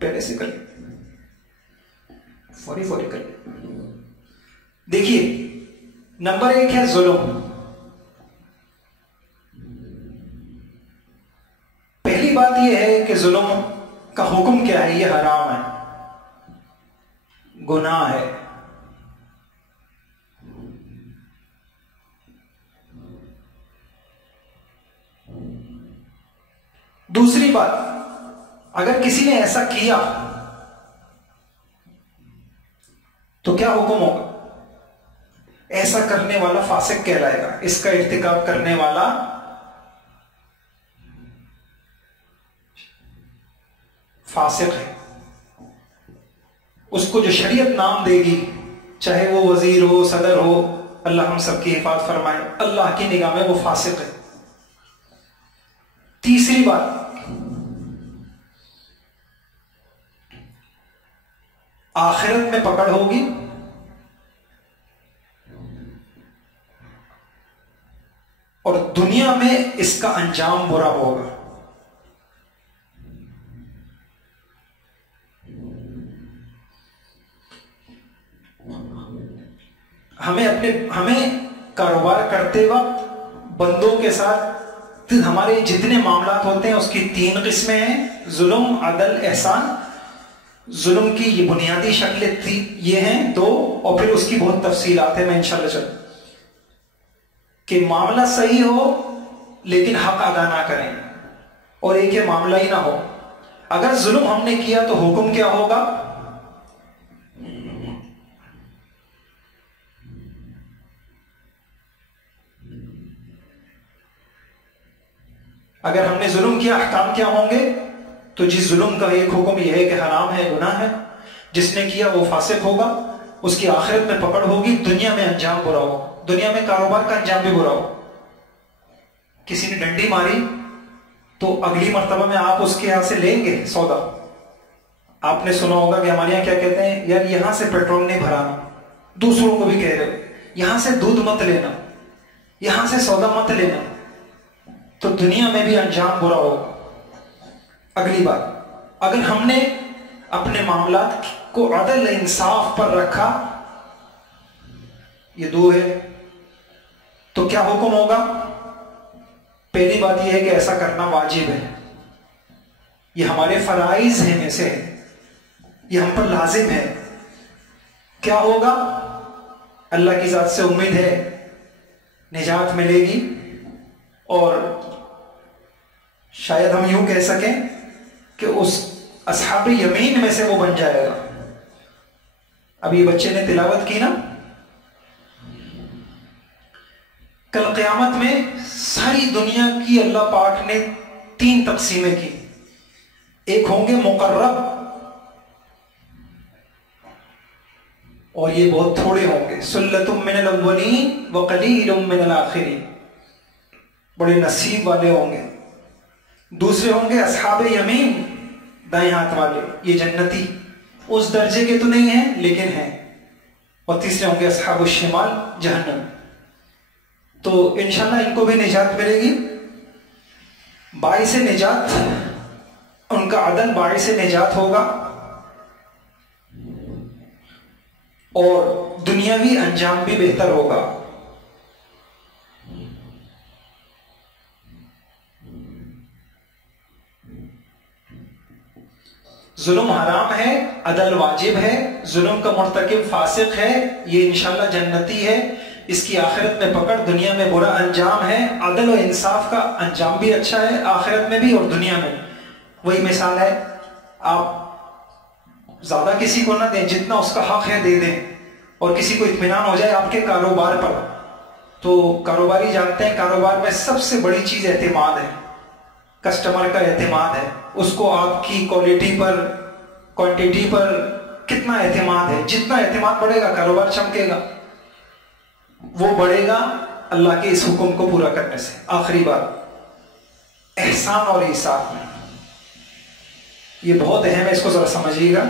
پہلے سے کر فوری کر دیکھیے، نمبر 1 ہے ظلم۔ پہلی بات یہ ہے کہ ظلم کا حکم کیا ہے، یہ حرام ہے، گناہ ہے۔ دوسری بات، اگر کسی نے ایسا کیا تو کیا حکم ہوگا؟ ایسا کرنے والا فاسق کہلائے گا، اس کا ارتکاب کرنے والا فاسق ہے. اس کو جو شریعت نام دے گی، چاہے وہ وزیر ہو، صدر ہو، اللہ ہم سب کی حفاظت فرمائے، اللہ کی نگاہ میں وہ فاسق ہے. تیسری بات، آخرت میں پکڑ ہوگی اور دنیا میں اس کا انجام برا ہوگا. ہمیں کاروبار کرتے وقت بندوں کے ساتھ ہمارے جتنے معاملات ہوتے ہیں اس کی 3 قسمیں ہیں: ظلم، عدل، احسان. ظلم کی یہ بنیادی شکلیں یہ ہیں 2، اور پھر اس کی بہت تفصیلات ہیں. میں انشاءاللہ چلوں کہ معاملہ صحیح ہو لیکن حق ادا نہ کریں، اور ایک یہ معاملہ ہی نہ ہو. اگر ظلم ہم نے کیا تو حکم کیا ہوگا؟ اگر ہم نے ظلم کیا احکام کیا ہوں گے؟ تو جس ظلم کا ایک حکم یہ ہے کہ حرام ہے، گناہ ہے، جس نے کیا وہ فاسق ہوگا، اس کی آخرت میں پکڑ ہوگی، دنیا میں انجام برا ہو، دنیا میں کاروبار کا انجام بھی برا ہو. کسی نے ڈنڈی ماری تو اگلی مرتبہ میں آپ اس کے یہاں سے لیں گے سودا. آپ نے سنا ہوگا کہ ہمارے یہاں کیا کہتے ہیں، یار یہاں سے پیٹرول نہیں بھرانا، دوسروں کو بھی کہہ رہے ہو یہاں سے دودھ مت لینا، یہاں سے سودا مت لینا، تو دنیا میں بھی انجام برا ہوگا. اگلی بات، اگر ہم نے اپنے معاملات کو عدل انصاف پر رکھا، یہ 2 ہے، تو کیا حکم ہوگا؟ پہلی بات یہ ہے کہ ایسا کرنا واجب ہے، یہ ہمارے فرائض ہیں میں سے، یہ ہم پر لازم ہے. کیا ہوگا؟ اللہ کی ذات سے امید ہے نجات ملے گی، اور شاید ہم یوں کہہ سکیں کہ اس اصحاب یمین میں سے وہ بن جائے گا. اب یہ بچے نے تلاوت کی نا، کل قیامت میں ساری دنیا کی اللہ پاک نے 3 تقسیمیں کی. ایک ہوں گے مقرب، اور یہ بہت تھوڑے ہوں گے، سلۃ من الاولین وقلیل من الاخرین، بڑے نصیب والے ہوں گے. دوسرے ہوں گے اصحاب یمین، دائیں ہاتھ والے، یہ جنتی، اس درجے کے تو نہیں ہیں لیکن ہیں. اور تیسرے ہوں گے اصحاب الشمال، جہنم. تو انشاءاللہ ان کو بھی نجات ملے گی. باعث نجات، ان کا عدل باعث نجات ہوگا، اور دنیاوی انجام بھی بہتر ہوگا. ظلم حرام ہے، عدل واجب ہے، ظلم کا مرتکب فاسق ہے، یہ انشاءاللہ جنتی ہے، اس کی آخرت میں پکڑ، دنیا میں برا انجام ہے. عدل و انصاف کا انجام بھی اچھا ہے، آخرت میں بھی اور دنیا میں. وہی مثال ہے، آپ زیادہ کسی کو نہ دیں، جتنا اس کا حق ہے دے دیں، اور کسی کو اطمینان ہو جائے آپ کے کاروبار پر. تو کاروباری جانتے ہیں کاروبار میں سب سے بڑی چیز اعتماد ہے، کسٹمر کا اعتماد ہے. اس کو آپ کی کوالٹی پر، کوانٹیٹی پر کتنا اعتماد ہے، جتنا اعتماد بڑھے گا کاروبار چمکے گا. وہ بڑھے گا اللہ کے اس حکم کو پورا کرنے سے. آخری بات، احسان اور ایثار، یہ بہت اہم ہے، اس کو ذرا سمجھیے گا.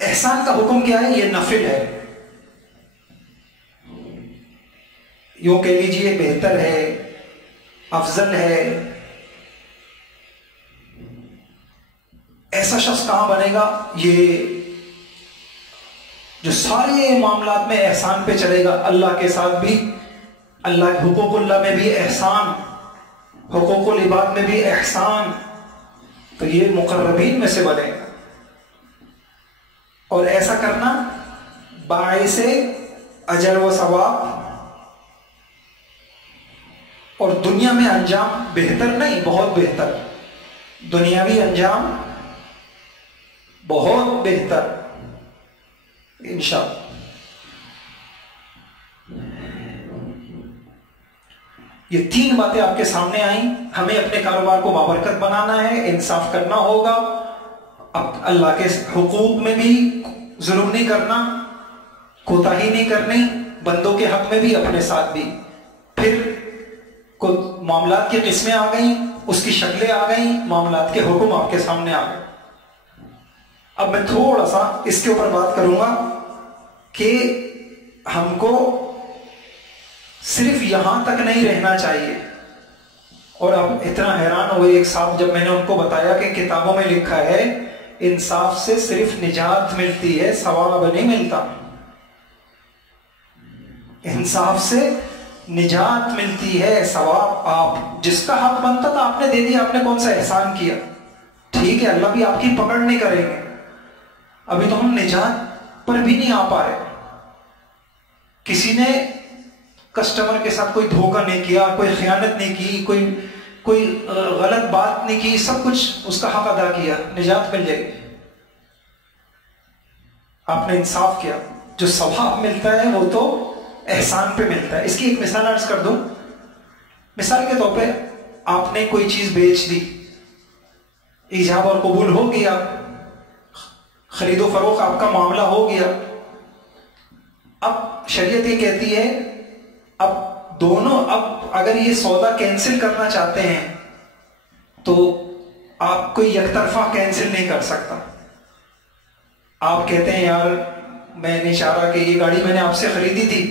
احسان کا حکم کیا ہے؟ یہ نفل ہے، یوں کہہ لیجیے بہتر ہے، افضل ہے. ایسا شخص کہاں بنے گا؟ یہ جو سارے معاملات میں احسان پہ چلے گا، اللہ کے ساتھ بھی، اللہ کے حقوق اللہ میں بھی احسان، حقوق العباد میں بھی احسان، تو یہ مقربین میں سے بنے گا. اور ایسا کرنا باعث اجر و ثواب، اور دنیا میں انجام بہتر نہیں، بہت بہتر، دنیاوی انجام بہت بہتر انشاءاللہ. یہ 3 باتیں آپ کے سامنے آئیں. ہمیں اپنے کاروبار کو بابرکت بنانا ہے, انصاف کرنا ہوگا, اب اللہ کے حقوق میں بھی ظلم نہیں کرنا, کوتاہی نہیں کرنی, بندوں کے حق میں بھی اپنے ساتھ بھی. پھر معاملات کی قسمیں آ گئیں, اس کی شکلیں آ گئیں, معاملات کے حکم آپ کے سامنے آ گئے. اب میں تھوڑا سا اس کے اوپر بات کروں گا کہ ہم کو صرف یہاں تک نہیں رہنا چاہیے. اور اب اتنا حیران ہوئے ایک صاحب جب میں نے ان کو بتایا کہ کتابوں میں لکھا ہے انصاف سے صرف نجات ملتی ہے, ثواب نہیں ملتا. انصاف سے نجات ملتی ہے, ثواب آپ جس کا حق بنتا تھا آپ نے دے دیا, آپ نے کون سا احسان کیا. ٹھیک ہے, اللہ بھی آپ کی پکڑ نہیں کریں گے. ابھی تو ہم نجات پر بھی نہیں آ پا رہے. کسی نے کسٹمر کے ساتھ کوئی دھوکہ نہیں کیا, کوئی خیانت نہیں کی, کوئی غلط بات نہیں کی, سب کچھ اس کا حق ادا کیا, نجات مل جائے گی. آپ نے انصاف کیا, جو ثواب ملتا ہے وہ تو احسان پہ ملتا ہے. اس کی ایک مثال عرض کر دوں. مثال کے طور پہ آپ نے کوئی چیز بیچ دی, ایجاب اور قبول ہو گیا, خرید و فروخت آپ کا معاملہ ہو گیا. اب شریعت یہ کہتی ہے اب دونوں, اب اگر یہ سودا کینسل کرنا چاہتے ہیں تو آپ کوئی یک طرفہ کینسل نہیں کر سکتا. آپ کہتے ہیں یار میں نہیں چاہ رہا کہ یہ گاڑی میں نے آپ سے خریدی تھی,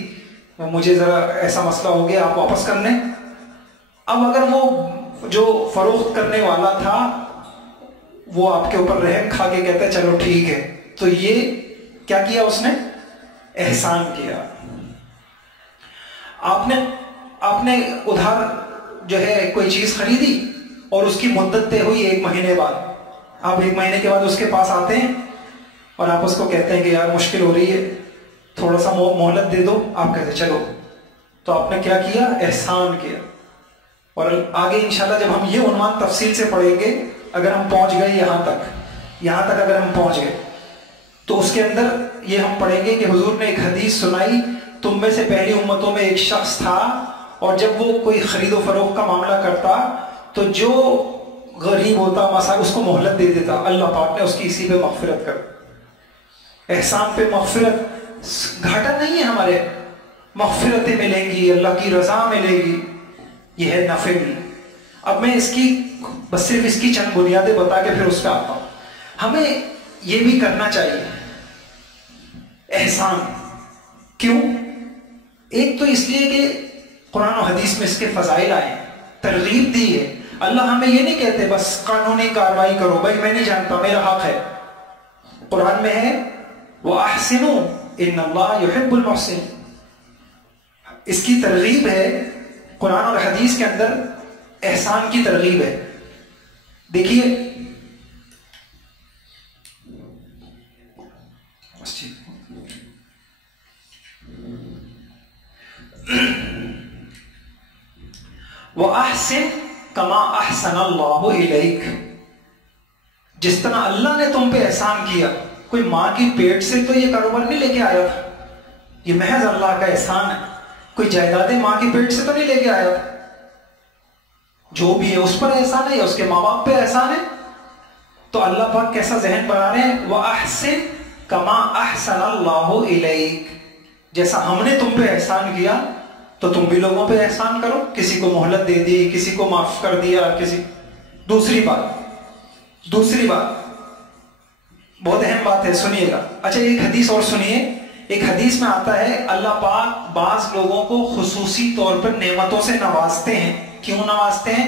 مجھے ذرا ایسا مسئلہ ہو گیا, آپ واپس کر لیں. اب اگر وہ جو فروخت کرنے والا تھا وہ آپ کے اوپر رحم کھا کے کہتا ہے چلو ٹھیک ہے, تو یہ کیا کیا اس نے؟ احسان کیا. آپ نے ادھار جو ہے کوئی چیز خریدی اور اس کی مدت طے ہوئی 1 مہینے بعد. آپ 1 مہینے کے بعد اس کے پاس آتے ہیں اور آپ اس کو کہتے ہیں کہ یار مشکل ہو رہی ہے, تھوڑا سا مہلت دے دو. آپ کہتے ہیں چلو. تو آپ نے کیا کیا؟ احسان کیا. اور آگے انشاءاللہ جب ہم یہ عنوان تفصیل سے پڑھیں گے, اگر ہم پہنچ گئے یہاں تک اگر ہم پہنچ گئے تو اس کے اندر یہ ہم پڑھیں گے کہ حضور نے ایک حدیث سنائی, تم میں سے پہلی امتوں میں ایک شخص تھا اور جب وہ کوئی خرید و فروخت کا معاملہ کرتا تو جو غریب ہوتا مساکین اس کو مہلت دے دیتا. اللہ پاک نے اس کی اسی پہ مغفرت کر. احسان پہ مغفرت گھاٹا نہیں ہے ہمارے, مغفرتیں ملیں گی, اللہ کی رضا ملے گی, یہ ہے نفل. اب میں اس کی بس صرف اس کی چند بنیادیں بتا کے پھر اس پہ آتا ہوں. ہمیں یہ بھی کرنا چاہیے احسان. کیوں؟ ایک تو اس لیے کہ قرآن و حدیث میں اس کے فضائل آئے, ترغیب دی ہے. اللہ ہمیں یہ نہیں کہتے بس قانونی کارروائی کرو, بھائی میں نہیں جانتا میرا حق ہے. قرآن میں ہے وَأَحْسِنُوا إِنَّ اللَّهَ يُحِبُّ الْمُحْسِنِينَ. اس کی ترغیب ہے, قرآن اور حدیث کے اندر احسان کی ترغیب ہے. دیکھیے وَأَحْسِن كَمَا أَحْسَنَ اللَّهُ إِلَيْكَ. جس طرح اللہ نے تم پہ احسان کیا. کوئی ماں کی پیٹ سے تو یہ کاروبار نہیں لے کے آیا تھا, یہ محض اللہ کا احسان ہے. کوئی جائیدادیں ماں کی پیٹ سے تو نہیں لے کے آیا تھا. جو بھی ہے اس پر احسان ہے یا اس کے ماں باپ پہ احسان ہے. تو اللہ پاک کیسا ذہن بنا رہے ہیں, وَأَحْسِن كَمَا أَحْسَنَ اللَّهُ إِلَيْكَ. جیسا ہم نے تم پہ احسان کیا تو تم بھی لوگوں پہ احسان کرو. کسی کو مہلت دے دی, کسی کو معاف کر دیا, کسی. دوسری بات بہت اہم بات ہے, سنیے گا. اچھا ایک حدیث اور سنیے. ایک حدیث میں آتا ہے اللہ پاک بعض لوگوں کو خصوصی طور پر نعمتوں سے نوازتے ہیں. کیوں نوازتے ہیں؟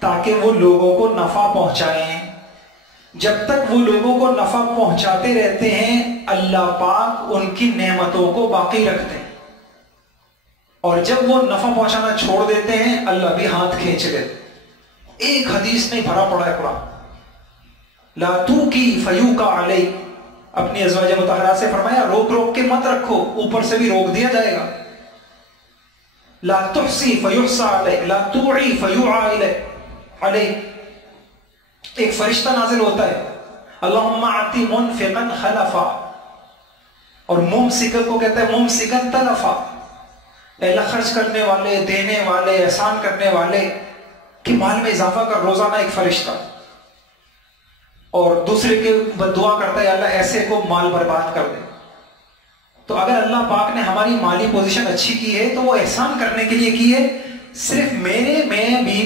تاکہ وہ لوگوں کو نفع پہنچائیں. جب تک وہ لوگوں کو نفع پہنچاتے رہتے ہیں اللہ پاک ان کی نعمتوں کو باقی رکھتے ہیں, اور جب وہ نفع پہنچانا چھوڑ دیتے ہیں اللہ بھی ہاتھ کھینچ لیتے. ایک حدیث نہیں بھرا پڑا ہے قرآن. لا توکی فیوکا علیک. اپنی ازواج مطہرات سے فرمایا روک کے مت رکھو, اوپر سے بھی روک دیا جائے گا. لا تحسی فیحصى علیک, لا توعی فیوعى علیک. ایک فرشتہ نازل ہوتا ہے, اللہم اعطی منفقا خلفا, اور ممسکا کو کہتا ہے ممسکا تلفا. اللہ خرچ کرنے والے، دینے والے، احسان کرنے والے کہ مال میں اضافہ کر، روزانہ ایک فرشتہ، اور دوسرے کے بد دعا کرتا ہے اللہ ایسے کو مال برباد کر دے۔ تو اگر اللہ پاک نے ہماری مالی پوزیشن اچھی کی ہے تو وہ احسان کرنے کے لیے کی ہے، صرف میری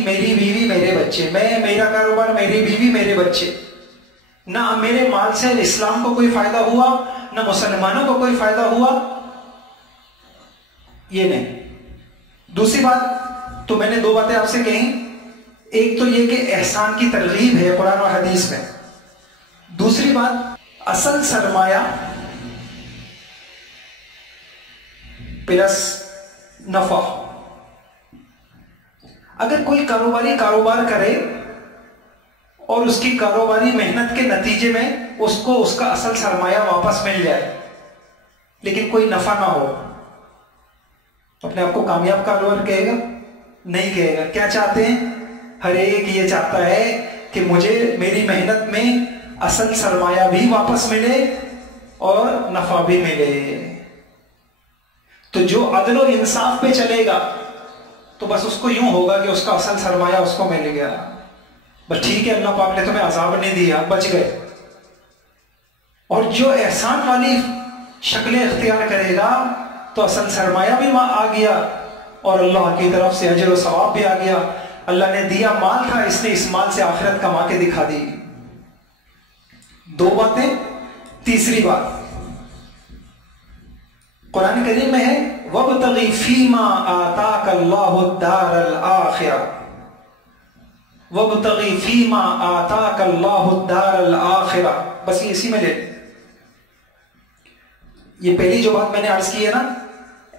بیوی میرے بچے، میرا کاروبار، میری بیوی میرے بچے، نہ میرے مال سے اسلام کو کوئی فائدہ ہوا، نہ مسلمانوں کو کوئی فائدہ ہوا، یہ نہیں۔ دوسری بات تو میں نے 2 باتیں آپ سے کہیں، ایک تو یہ کہ احسان کی ترغیب ہے قرآن و حدیث میں، دوسری بات اصل سرمایہ پلس نفع۔ اگر کوئی کاروباری کاروبار کرے اور اس کی کاروباری محنت کے نتیجے میں اس کو اس کا اصل سرمایہ واپس مل جائے لیکن کوئی نفع نہ ہو، اپنے آپ کو کامیاب کاروبار کہے گا؟ نہیں کہے گا۔ کیا چاہتے ہیں؟ ہر ایک یہ چاہتا ہے کہ مجھے میری محنت میں اصل سرمایہ بھی واپس ملے اور نفع بھی ملے۔ تو جو عدل و انصاف پہ چلے گا تو بس اس کو یوں ہوگا کہ اس کا اصل سرمایہ اس کو مل گیا، بس ٹھیک ہے اللہ پاک نے تمہیں عذاب نہیں دیا، بچ گئے۔ اور جو احسان والی شکلیں اختیار کرے گا تو اصل سرمایہ بھی آ گیا اور اللہ کی طرف سے اجر و ثواب بھی آ گیا۔ اللہ نے دیا مال تھا، اس نے اس مال سے آخرت کما کے دکھا دی۔ 2 باتیں۔ تیسری بات قرآن کریم میں ہے وَابْتَغِ فِيمَا آتَاكَ اللَّهُ الدَّارَ الْآخِرَةَ، وَابْتَغِ فِيمَا آتَاكَ اللَّهُ الدَّارَ الْآخِرَةَ، بس یہ اسی میں لے۔ یہ پہلی جو بات میں نے عرض کی ہے نا،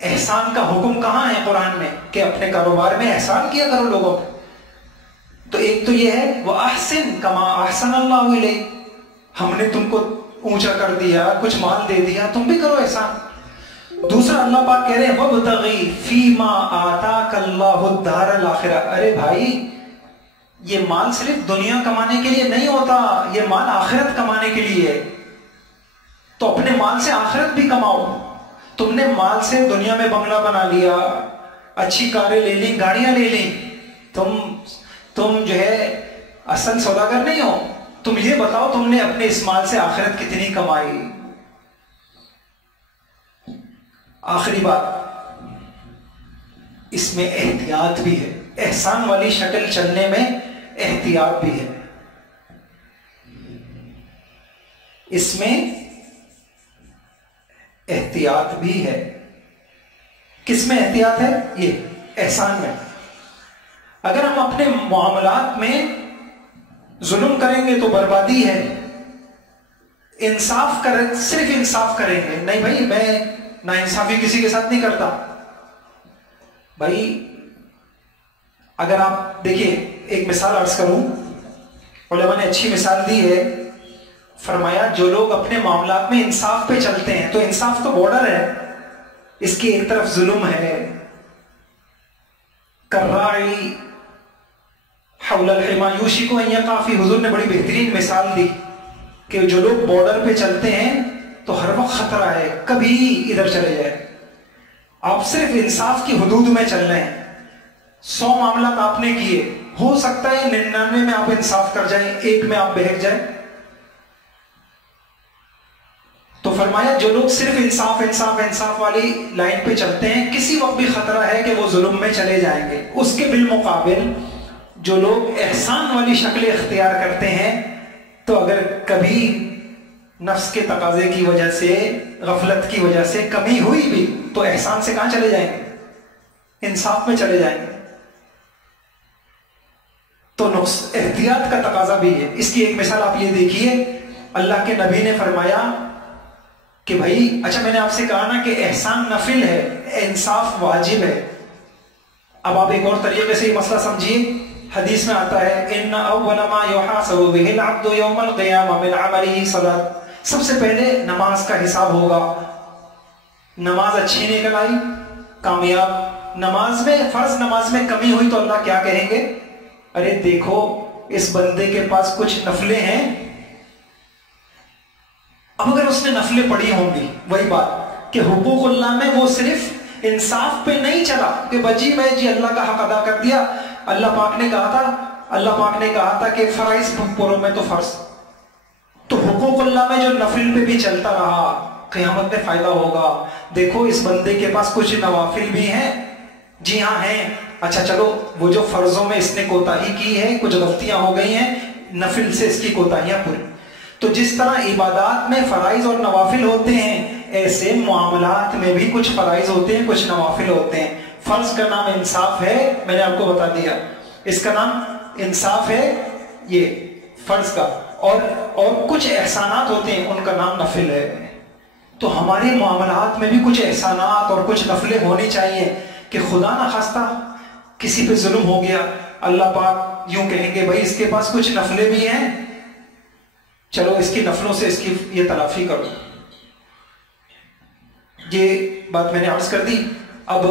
احسان کا حکم کہاں ہے قرآن میں کہ اپنے کاروبار میں احسان کیا کرو لوگوں پہ۔ تو ایک تو یہ ہے وَأَحْسِن كَمَا أَحْسَنَ اللَّهُ إِلَيْكَ، ہم نے تم کو اونچا کر دیا، کچھ مال دے دیا، تم بھی کرو احسان۔ دوسرا اللہ پاک کہہ رہے ہیں وَابْتَغِ فِيمَا آتَاكَ اللَّهُ الدَّارَ الْآخِرَةَ، ارے بھائی یہ مال صرف دنیا کمانے کے لیے نہیں ہوتا، یہ مال آخرت کمانے کے لیے ہے، تو اپنے مال سے آخرت بھی کماؤ۔ تم نے مال سے دنیا میں بنگلہ بنا لیا، اچھی کاریں لے لی، گاڑیاں لے لی، تم جو ہے اصل سوداگر نہیں ہو۔ تم یہ بتاؤ تم نے اپنے اس مال سے آخرت کتنی کمائی۔ آخری بات، اس میں احتیاط بھی ہے، احسان والی شکل چلنے میں احتیاط بھی ہے۔ اس میں احتیاط بھی ہے۔ کس میں احتیاط ہے؟ یہ احسان میں۔ اگر ہم اپنے معاملات میں ظلم کریں گے تو بربادی ہے، صرف انصاف کریں گے، نہیں بھائی میں ناانصافی کسی کے ساتھ نہیں کرتا۔ بھائی اگر آپ دیکھیے، ایک مثال عرض کروں، علماء نے اچھی مثال دی ہے، فرمایا جو لوگ اپنے معاملات میں انصاف پہ چلتے ہیں، تو انصاف تو بارڈر ہے، اس کی ایک طرف ظلم ہے، کراعی حول الحما یوشک ان یقع فیہ، حضور نے بڑی بہترین مثال دی کہ جو لوگ بارڈر پہ چلتے ہیں تو ہر وقت خطرہ ہے، کبھی ادھر چلے جائے۔ آپ صرف انصاف کی حدود میں چل رہے ہیں، 100 معاملات آپ نے کیے، ہو سکتا ہے 99 میں آپ انصاف کر جائیں، 1 میں آپ بہک جائیں۔ تو فرمایا جو لوگ صرف انصاف والی لائن پہ چلتے ہیں، کسی وقت بھی خطرہ ہے کہ وہ ظلم میں چلے جائیں گے۔ اس کے بالمقابل جو لوگ احسان والی شکلیں اختیار کرتے ہیں، تو اگر کبھی نفس کے تقاضے کی وجہ سے، غفلت کی وجہ سے کمی ہوئی بھی، تو احسان سے کہاں چلے جائیں گے؟ انصاف میں چلے جائیں گے۔ تو احتیاط کا تقاضا بھی ہے۔ اس کی ایک مثال آپ یہ دیکھیے، اللہ کے نبی نے فرمایا کہ بھائی، اچھا میں نے آپ سے کہا نا کہ احسان نفل ہے، انصاف واجب ہے۔ اب آپ ایک اور طریقے سے یہ مسئلہ سمجھیے، حدیث میں آتا ہے ان اول ما يحاسب به العبد يوم القيامه من عمله صلاۃ، سب سے پہلے نماز کا حساب ہوگا۔ نماز اچھی نکل آئی، کامیاب۔ نماز میں، فرض نماز میں کمی ہوئی تو اللہ کیا کہیں گے؟ ارے دیکھو اس بندے کے پاس کچھ نفلیں ہیں۔ اب اگر اس نے نفلیں پڑھی ہوں گی، وہی بات کہ حقوق اللہ میں وہ صرف انصاف پہ نہیں چلا کہ بجی میں جی اللہ کا حق ادا کر دیا. اللہ پاک نے کہا تھا کہ فرائض پوروں میں تو فرض، تو حقوق اللہ میں جو نفل پہ بھی چلتا رہا قیامت میں فائدہ ہوگا. دیکھو اس بندے کے پاس کچھ نوافل بھی ہیں، جی ہاں ہیں، اچھا چلو وہ جو فرضوں میں اس نے کوتاہی کی ہے، کچھ غلطیاں ہو گئی ہیں، نفل سے اس کی کوتاہیاں پوری. تو جس طرح عبادات میں فرائض اور نوافل ہوتے ہیں، ایسے معاملات میں بھی کچھ فرائض ہوتے ہیں، کچھ نوافل ہوتے ہیں. فرض کا نام انصاف ہے، میں نے آپ کو بتا دیا، اس کا نام انصاف ہے یہ فرض کا. اور کچھ احسانات ہوتے ہیں، ان کا نام نفل ہے. تو ہمارے معاملات میں بھی کچھ احسانات اور کچھ نفلیں ہونی چاہیے کہ خدا نہ خواستہ کسی پہ ظلم ہو گیا، اللہ پاک یوں کہیں گے بھائی اس کے پاس کچھ نفلیں بھی ہیں، چلو اس کی نفلوں سے اس کی یہ تلافی کرو. یہ بات میں نے عرض کر دی. اب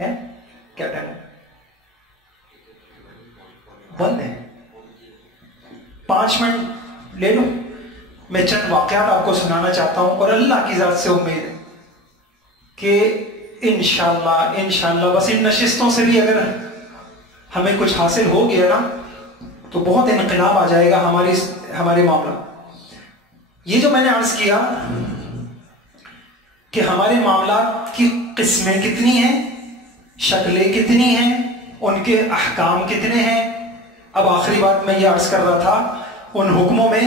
ہے کیا ٹائم بند ہے؟ 5 منٹ لے لو. میں چند واقعات آپ کو سنانا چاہتا ہوں، اور اللہ کی ذات سے امید ہے کہ انشاءاللہ بس ان نشستوں سے بھی اگر ہمیں کچھ حاصل ہو گیا نا تو بہت انقلاب آ جائے گا ہمارے معاملہ. یہ جو میں نے عرض کیا کہ ہمارے معاملات کی قسمیں کتنی ہیں، شکلیں کتنی ہیں، ان کے احکام کتنے ہیں. اب آخری بات میں یہ عرض کر رہا تھا ان حکموں میں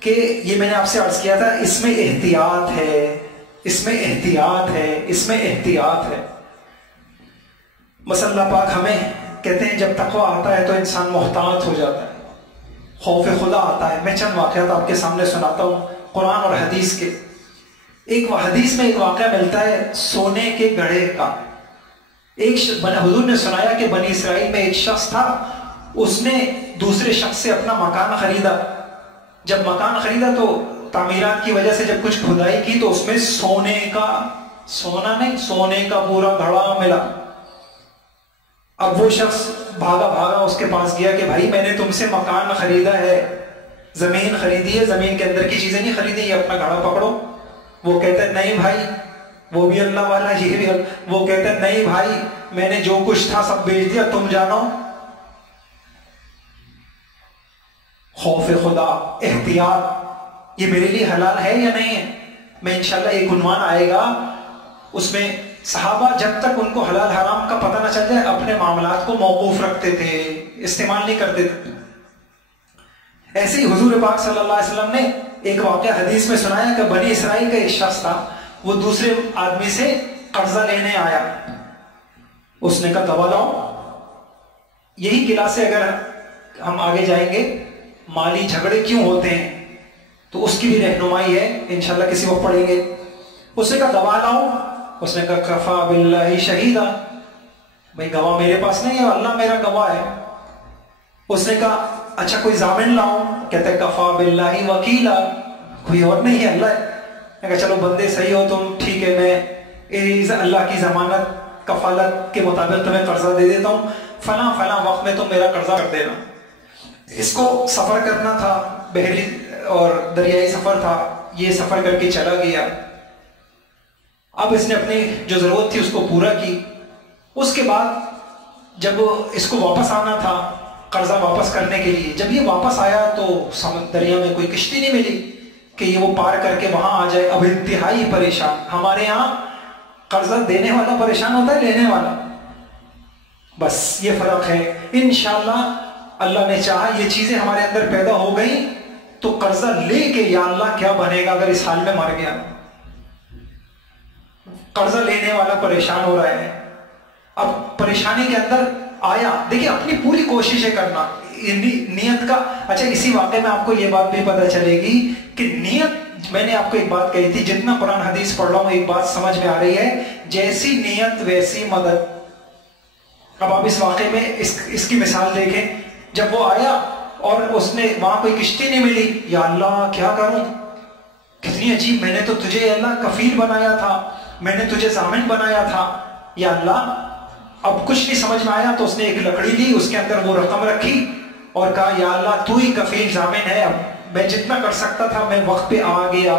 کہ یہ میں نے آپ سے عرض کیا تھا، اس میں احتیاط ہے، اس میں احتیاط ہے، اس میں احتیاط ہے. مثلا اللہ پاک ہمیں کہتے ہیں جب تقوی آتا ہے تو انسان محتاط ہو جاتا ہے، خوف خدا آتا ہے. میں چند واقعات آپ کے سامنے سناتا ہوں قرآن اور حدیث کے. ایک حدیث میں ایک واقعہ ملتا ہے سونے کے گڑھے کا. حضور نے سنایا کہ بنی اسرائیل میں ایک شخص تھا، اس نے دوسرے شخص سے اپنا مکان خریدا. جب مکان خریدا تو تعمیرات کی وجہ سے جب کچھ کھدائی کی تو اس میں سونے کا پورا گھڑا ملا. اب وہ شخص بھاگا اس کے پاس گیا کہ بھائی میں نے تم سے مکان خریدا ہے، زمین خریدی ہے، زمین کے اندر کی چیزیں نہیں خریدی، یہ اپنا گھڑا پکڑو. وہ کہتا ہے نہیں بھائی، وہ بھی اللہ والا، یہ بھی وہ کہتا ہے نہیں بھائی میں نے جو کچھ تھا سب بیچ دیا، تم جانو. خوف خدا، احتیاط، یہ میرے لیے حلال ہے یا نہیں ہے. میں انشاءاللہ ایک عنوان آئے گا اس میں صحابہ جب تک ان کو حلال حرام کا پتہ نہ چل جائے اپنے معاملات کو موقوف رکھتے تھے، استعمال نہیں کرتے تھے. ایسے ہی حضور پاک صلی اللہ علیہ وسلم نے ایک واقعہ حدیث میں سنایا کہ بنی اسرائیل کا ایک شخص تھا، وہ دوسرے آدمی سے قرضہ لینے آیا. اس نے کہا دوا لاؤ. یہی کلاس سے اگر ہم آگے جائیں گے مالی جھگڑے کیوں ہوتے ہیں تو اس کی بھی رہنمائی ہے، انشاءاللہ کسی وقت پڑھیں گے. اس نے کہا دوا لاؤ. اس نے کہا کفا باللہ شہیدا، بھائی گواہ میرے پاس نہیں ہے، اللہ میرا گواہ ہے. اس نے کہا اچھا کوئی ضامن لاؤ. کہتے ہیں کفا باللہ وکیلا، کوئی اور نہیں ہے، اللہ ہے. میں کہا چلو بندے صحیح ہو تم، ٹھیک ہے میں اللہ کی ضمانت کفالت کے مطابق تمہیں قرضہ دے دیتا ہوں، فلاں وقت میں تم میرا قرضہ کر دینا. اس کو سفر کرنا تھا، بحری اور دریائی سفر تھا، یہ سفر کر کے چلا گیا. اب اس نے اپنی جو ضرورت تھی اس کو پورا کی. اس کے بعد جب اس کو واپس آنا تھا قرضہ واپس کرنے کے لیے، جب یہ واپس آیا تو دریا میں کوئی کشتی نہیں ملی کہ یہ وہ پار کر کے وہاں آ جائے. اب انتہائی پریشان. ہمارے یہاں قرضہ دینے والا پریشان ہوتا ہے، لینے والا. بس یہ فرق ہے. انشاءاللہ اللہ نے چاہا یہ چیزیں ہمارے اندر پیدا ہو گئی تو قرضہ لے کے یا اللہ کیا بنے گا اگر اس حال میں مر گیا. قرضہ لینے والا پریشان ہو رہا ہے. اب پریشانی کے اندر آیا، دیکھیں اپنی پوری کوششیں کرنا نیت کا. اچھا اسی واقعے میں آپ کو یہ بات بھی پتہ چلے گی کہ نیت، میں نے آپ کو ایک بات کہی تھی، جتنا قرآن حدیث پڑھ رہا ہوں ایک بات سمجھ میں آ رہی ہے، جیسی نیت ویسی مدد. اب آپ اس واقعے میں اس کی مثال دیکھیں. جب وہ آیا اور اس نے وہاں کوئی کشتی نہیں ملی، یا اللہ کیا کروں، کتنی عجیب، میں نے تو تجھے اللہ کفیل بنایا تھا، میں نے تجھے ضامن بنایا تھا، یا اللہ اب کچھ نہیں سمجھ میں آیا. تو اس نے ایک لکڑی لی، اس کے اندر وہ رقم رکھی اور کہا یا اللہ تو ہی کفیل ضامن ہے، اب میں جتنا کر سکتا تھا میں وقت پہ آ گیا.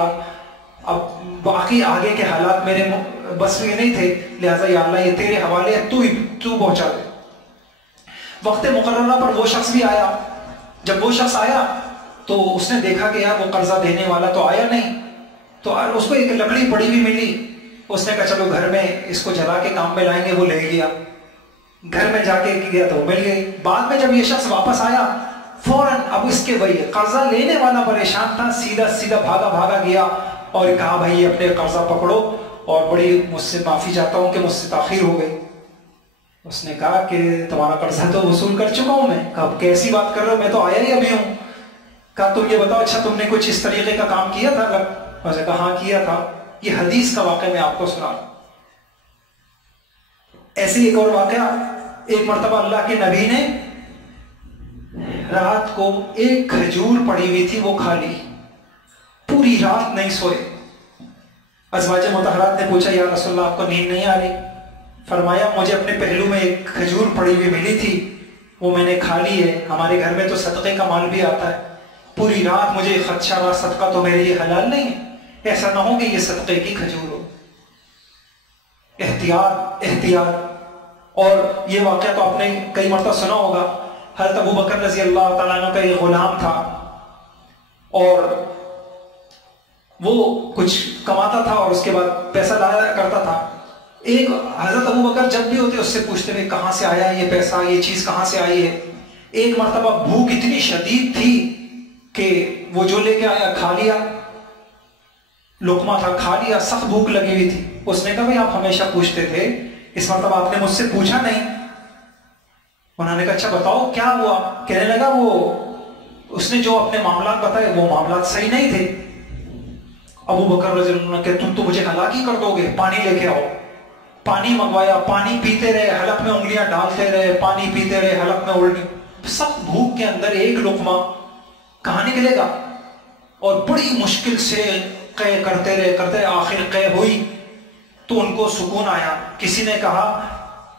اب باقی آگے کے حالات میرے بس میں نہیں تھے، لہٰذا یا اللہ یہ تیرے حوالے ہے، تو پہنچا دے۔ وقت مقررہ پر وہ شخص بھی آیا۔ جب وہ شخص آیا تو اس نے دیکھا کہ یار وہ قرضہ دینے والا تو آیا نہیں، تو اس کو ایک لکڑی پڑی ہوئی ملی۔ اس نے کہا چلو گھر میں اس کو جلا کے کام میں لائیں گے، وہ لے گیا، گھر میں جا کے گیا تو مل گئی۔ بعد میں جب یہ شخص واپس آیا فوراً اب اس کے وہی قرضہ لینے والا پریشان تھا، سیدھا بھاگا گیا اور کہا بھائی اپنے قرضہ پکڑو اور بڑی مجھ سے معافی چاہتا ہوں کہ مجھ سے تاخیر ہو گئی۔ اس نے کہا کہ تمہارا قرضہ تو وصول کر چکا ہوں میں۔ کہا کیسی بات کر رہے ہو، میں تو آیا ہی ابھی ہوں۔ کہا تم یہ بتاؤ اچھا تم نے کچھ اس طریقے کا کام کیا تھا؟ اس نے کہا ہاں کیا تھا۔ یہ حدیث کا واقعہ میں آپ کو سنا۔ ایسے ایک اور واقعہ، ایک مرتبہ اللہ کے نبی نے رات کو ایک کھجور پڑی ہوئی تھی وہ کھا لی، پوری رات نہیں سوئے۔ ازواج مطہرات نے پوچھا یا رسول اللہ آپ کو نیند نہیں آ رہی؟ فرمایا مجھے اپنے پہلو میں ایک کھجور پڑی ہوئی ملی تھی، وہ میں نے کھا لی ہے۔ ہمارے گھر میں تو صدقے کا مال بھی آتا ہے، پوری رات مجھے خدشہ رہا صدقہ تو میرے لیے حلال نہیں ہے، ایسا نہ ہو کہ یہ صدقے کی کھجور ہو۔ احتیاط۔ اور یہ واقعہ تو آپ نے کئی مرتبہ سنا ہوگا، حضرت ابو بکر رضی اللہ تعالیٰ عنہ کا ایک غلام تھا اور وہ کچھ کماتا تھا اور اس کے بعد پیسہ لایا کرتا تھا۔ ایک حضرت ابو بکر جب بھی ہوتے اس سے پوچھتے ہوئے کہاں سے آیا یہ پیسہ، یہ چیز کہاں سے آئی ہے۔ ایک مرتبہ بھوک اتنی شدید تھی کہ وہ جو لے کے آیا کھا لیا، لقمہ تھا کھا لیا، سخت بھوک لگی ہوئی تھی۔ اس نے کہا بھائی آپ ہمیشہ پوچھتے تھے، اس مرتبہ آپ نے مجھ سے پوچھا نہیں۔ انہوں نے کہا اچھا بتاؤ کیا ہوا؟ کہنے لگا وہ اس نے جو اپنے معاملات بتائے وہ معاملات صحیح نہیں تھے۔ ابو بکر رضی اللہ عنہ کہ تم تو مجھے ہلاک ہی کر دو گے، پانی لے کے آؤ۔ پانی منگوایا، پانی پیتے رہے، حلق میں انگلیاں ڈالتے رہے، پانی پیتے رہے، حلق میں الٹی، سخت بھوک کے اندر ایک لقمہ کہاں نکلے گا؟ اور بڑی مشکل سے قے کرتے رہے، آخر قے ہوئی تو ان کو سکون آیا۔ کسی نے کہا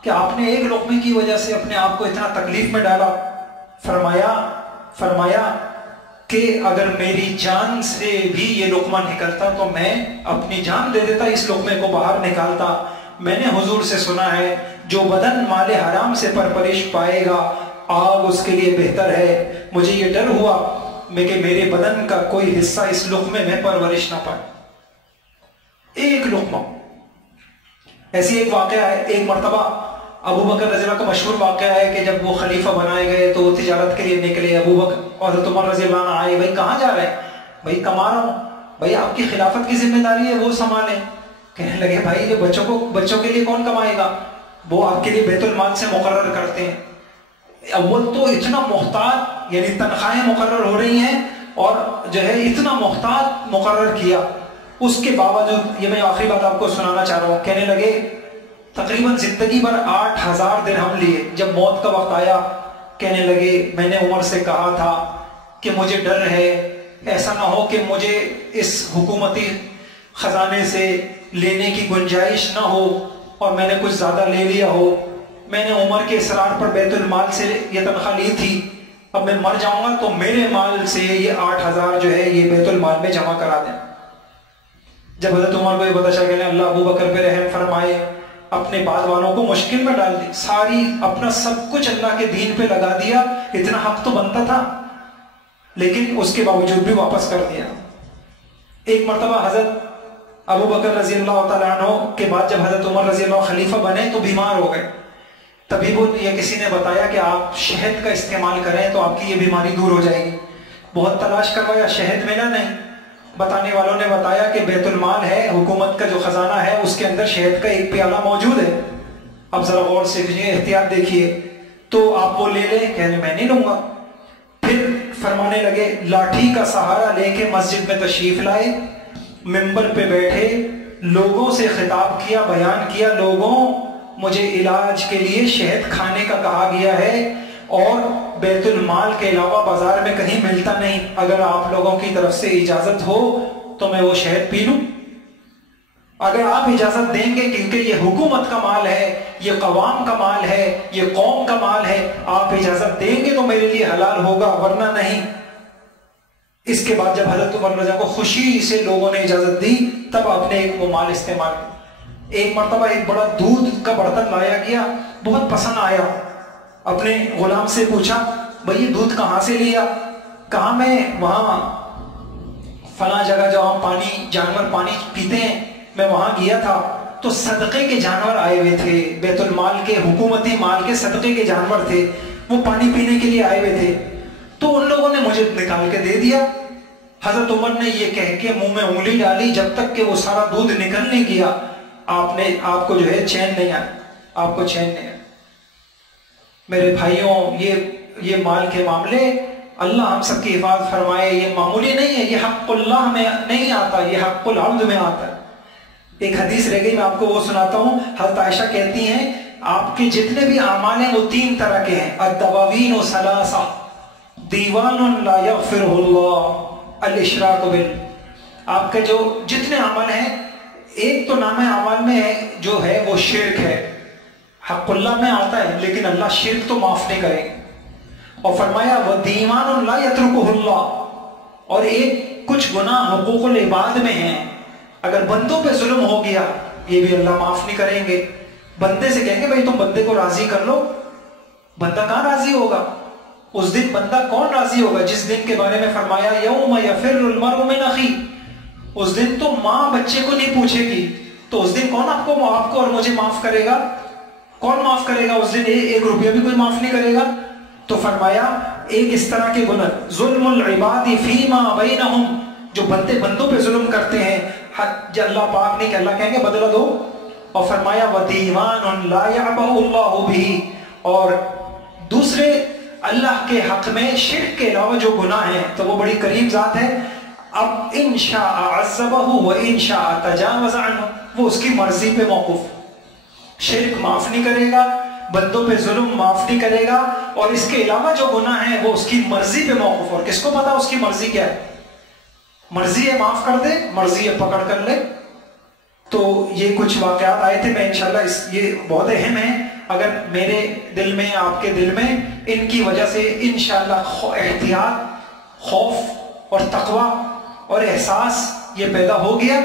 کہ آپ نے ایک لقمے کی وجہ سے اپنے آپ کو اتنا تکلیف میں ڈالا۔ فرمایا کہ اگر میری جان سے بھی یہ لقمہ نکلتا تو میں اپنی جان دے دیتا، اس لقمے کو باہر نکالتا۔ میں نے حضور سے سنا ہے جو بدن مال حرام سے پرورش پائے گا آگ اس کے لیے بہتر ہے۔ مجھے یہ ڈر ہوا کہ میرے بدن کا کوئی حصہ اس لقمے میں پرورش نہ پائے۔ ایک لقمہ۔ ایسی ایک واقعہ ہے، ایک مرتبہ ابو بکر رضی اللہ کا مشہور واقعہ ہے کہ جب وہ خلیفہ بنائے گئے تو وہ تجارت کے لیے نکلے۔ ابو بکر اور حضرت عمر رضی اللہ عنہ آئے، بھائی کہاں جا رہے ہیں؟ بھائی کما رہا ہوں۔ بھائی آپ کی خلافت کی ذمہ داری ہے وہ سنبھالیں۔ کہنے لگے بھائی یہ بچوں کے لیے کون کمائے گا؟ وہ آپ کے لیے بیت المال سے مقرر کرتے ہیں۔ اول تو اتنا محتاط، یعنی تنخواہیں مقرر ہو رہی ہیں اور جو ہے اتنا محتاط مقرر کیا، اس کے باوجود یہ میں آخری بات آپ کو سنانا چاہ رہا ہوں۔ کہنے لگے تقریباً زندگی بھر 8000 درہم لیے۔ جب موت کا وقت آیا کہنے لگے میں نے عمر سے کہا تھا کہ مجھے ڈر ہے ایسا نہ ہو کہ مجھے اس حکومتی خزانے سے لینے کی گنجائش نہ ہو اور میں نے کچھ زیادہ لے لیا ہو۔ میں نے عمر کے اصرار پر بیت المال سے یہ تنخواہ لی تھی، اب میں مر جاؤں گا تو میرے مال سے یہ 8000 جو ہے یہ بیت المال میں جمع کرا دیں۔ جب حضرت عمر کو یہ پتہ چل گیا اللہ ابو بکر پہ رحم فرمائے، اپنے بعد والوں کو مشکل میں ڈال دی، ساری اپنا سب کچھ اللہ کے دین پہ لگا دیا، اتنا حق تو بنتا تھا لیکن اس کے باوجود بھی واپس کر دیا۔ ایک مرتبہ حضرت ابو بکر رضی اللہ تعالیٰ عنہ کے بعد جب حضرت عمر رضی اللہ خلیفہ بنے تو بیمار ہو گئے۔ طبیبوں یا کسی نے بتایا کہ آپ شہد کا استعمال کریں تو آپ کی یہ بیماری دور ہو جائے گی۔ بہت تلاش کروایا، شہد ملا نہیں۔ بتانے والوں نے بتایا کہ بیت المال ہے، حکومت کا جو خزانہ ہے اس کے اندر شہد کا ایک پیالہ موجود ہے، اب ذرا غور سے احتیاط دیکھیے تو آپ وہ لے لیں۔ کہنے میں نہیں لوں گا۔ پھر فرمانے لگے لاٹھی کا سہارا لے کے مسجد میں تشریف لائے، ممبر پہ بیٹھے، لوگوں سے خطاب کیا، بیان کیا، لوگوں مجھے علاج کے لیے شہد کھانے کا کہا گیا ہے اور بیت المال کے علاوہ بازار میں کہیں ملتا نہیں، اگر آپ لوگوں کی طرف سے اجازت ہو تو میں وہ شہد پی لوں۔ اگر آپ اجازت دیں گے کیونکہ یہ حکومت کا مال ہے، یہ قوام کا مال ہے، یہ قوم کا مال ہے، آپ اجازت دیں گے تو میرے لیے حلال ہوگا ورنہ نہیں۔ اس کے بعد جب حضرت عمر رضی اللہ کو خوشی سے لوگوں نے اجازت دی تب آپ نے وہ مال استعمال کیا. ایک مرتبہ ایک بڑا دودھ کا برتن لایا گیا, بہت پسند آیا. اپنے غلام سے پوچھا بھئی یہ دودھ کہاں سے لیا؟ کہاں میں وہاں فلاں جگہ جہاں پانی جانور پانی پیتے ہیں میں وہاں گیا تھا تو صدقے کے جانور آئے ہوئے تھے, بیت المال کے حکومتی مال کے صدقے کے جانور تھے, وہ پانی پینے کے لیے آئے ہوئے تھے تو ان لوگوں نے مجھے نکال کے دے دیا. حضرت عمر نے یہ کہہ کے منہ میں انگلی ڈالی, جب تک کہ وہ سارا دودھ نکل نہیں گیا آپ کو جو ہے چین نہیں آیا, آپ کو چین نہیں آیا. میرے بھائیوں یہ مال کے معاملے اللہ ہم سب کی حفاظت فرمائے. یہ معمولی نہیں ہے, یہ حق اللہ میں نہیں آتا, یہ حق العبد میں آتا ہے. ایک حدیث رہ گئی, میں آپ کو وہ سناتا ہوں. حضرت عائشہ کہتی ہیں آپ کے جتنے بھی اعمال ہیں وہ 3 طرح کے ہیں. الدواوین و ثلاثہ, دیوان لا یغفرہ اللہ, الاشراک بال. آپ کے جو جتنے عمل ہیں, ایک تو نام اعمال میں جو ہے وہ شرک ہے, حق اللہ میں آتا ہے لیکن اللہ شرک تو معاف نہیں کرے. اور فرمایا وَدِیوَانٌ لَا يَتْرُكُهُ اللَّهُ, اور ایک کچھ گناہ حقوق العباد میں ہیں, اگر بندوں پہ ظلم ہو گیا یہ بھی اللہ معاف نہیں کریں گے. بندے سے کہیں گے بھائی تم بندے کو راضی کر لو, بندہ کہاں راضی ہوگا؟ اس دن بندہ کون راضی ہوگا جس دن کے بارے میں فرمایا یوم یفر المرء من اخیہ, اس دن تو ماں بچے کو نہیں پوچھے گی, تو اس دن کون آپ کو اور مجھے معاف کرے گا؟ کون معاف کرے گا اس دن؟ 1 روپیہ بھی کوئی معاف نہیں کرے گا. تو فرمایا ایک اس طرح کے گناہ ظلم العباد فیما بینہم, جو بندوں پہ ظلم کرتے ہیں, اللہ پاک نہیں کہ اللہ کہیں گے بدلہ دو. اور فرمایا وَدِیوَانٌ لَا يَعْبَهُ اللَّهُ بِهِ, اور دوسرے اللہ کے حق میں شرک کے علاوہ جو گناہ ہیں تو وہ بڑی قریب ذات ہے. اب ان شاء عذبہ و ان شاء تجاوز عنہ, وہ اس کی مرضی پہ موقوف. شرک معاف نہیں کرے گا, بندوں پہ ظلم معاف نہیں کرے گا, اور اس کے علاوہ جو گناہ ہیں وہ اس کی مرضی پہ موقوف. اور کس کو پتا اس کی مرضی کیا ہے؟ مرضی ہے معاف کر دے, مرضی ہے پکڑ کر لے. تو یہ کچھ واقعات آئے تھے, میں انشاءاللہ یہ بہت اہم ہیں. اگر میرے دل میں آپ کے دل میں ان کی وجہ سے انشاءاللہ احتیاط, خوف اور تقوی اور احساس یہ پیدا ہو گیا,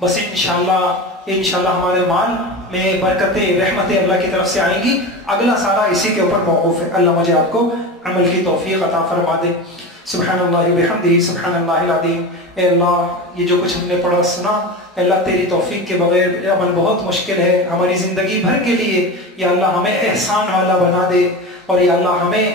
بس انشاءاللہ ہمارے مال میں برکتیں رحمتیں اللہ کی طرف سے آئیں گی. اگلا سارا اسی کے اوپر موقوف ہے. اللہ مجھے آپ کو عمل کی توفیق عطا فرما دے. سبحان اللہ بحمدہ, سبحان اللہ العظیم. اے اللہ یہ جو کچھ ہم نے پڑھا سنا, اے اللہ تیری توفیق کے بغیر عمل بہت مشکل ہے ہماری زندگی بھر کے لیے. یا اللہ ہمیں احسان والا بنا دے, اور یا اللہ ہمیں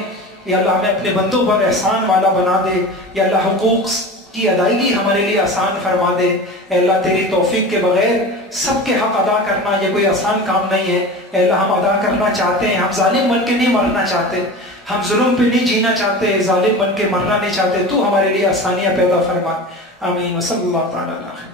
اپنے بندوں پر احسان والا بنا دے. یا اللہ حقوق کی ادائیگی ہمارے لیے آسان فرما دے. اے اللہ تیری توفیق کے بغیر سب کے حق ادا کرنا یہ کوئی آسان کام نہیں ہے. اے اللہ ہم ادا کرنا چاہتے ہیں, ہم ظالم بن کے نہیں مرنا چاہتے, ہم ظلم پہ نہیں جینا چاہتے, ظالم بن کے مرنا نہیں چاہتے. تو ہمارے لیے آسانیاں پیدا فرما. آمین. وصلی اللہ تعالی علیہ.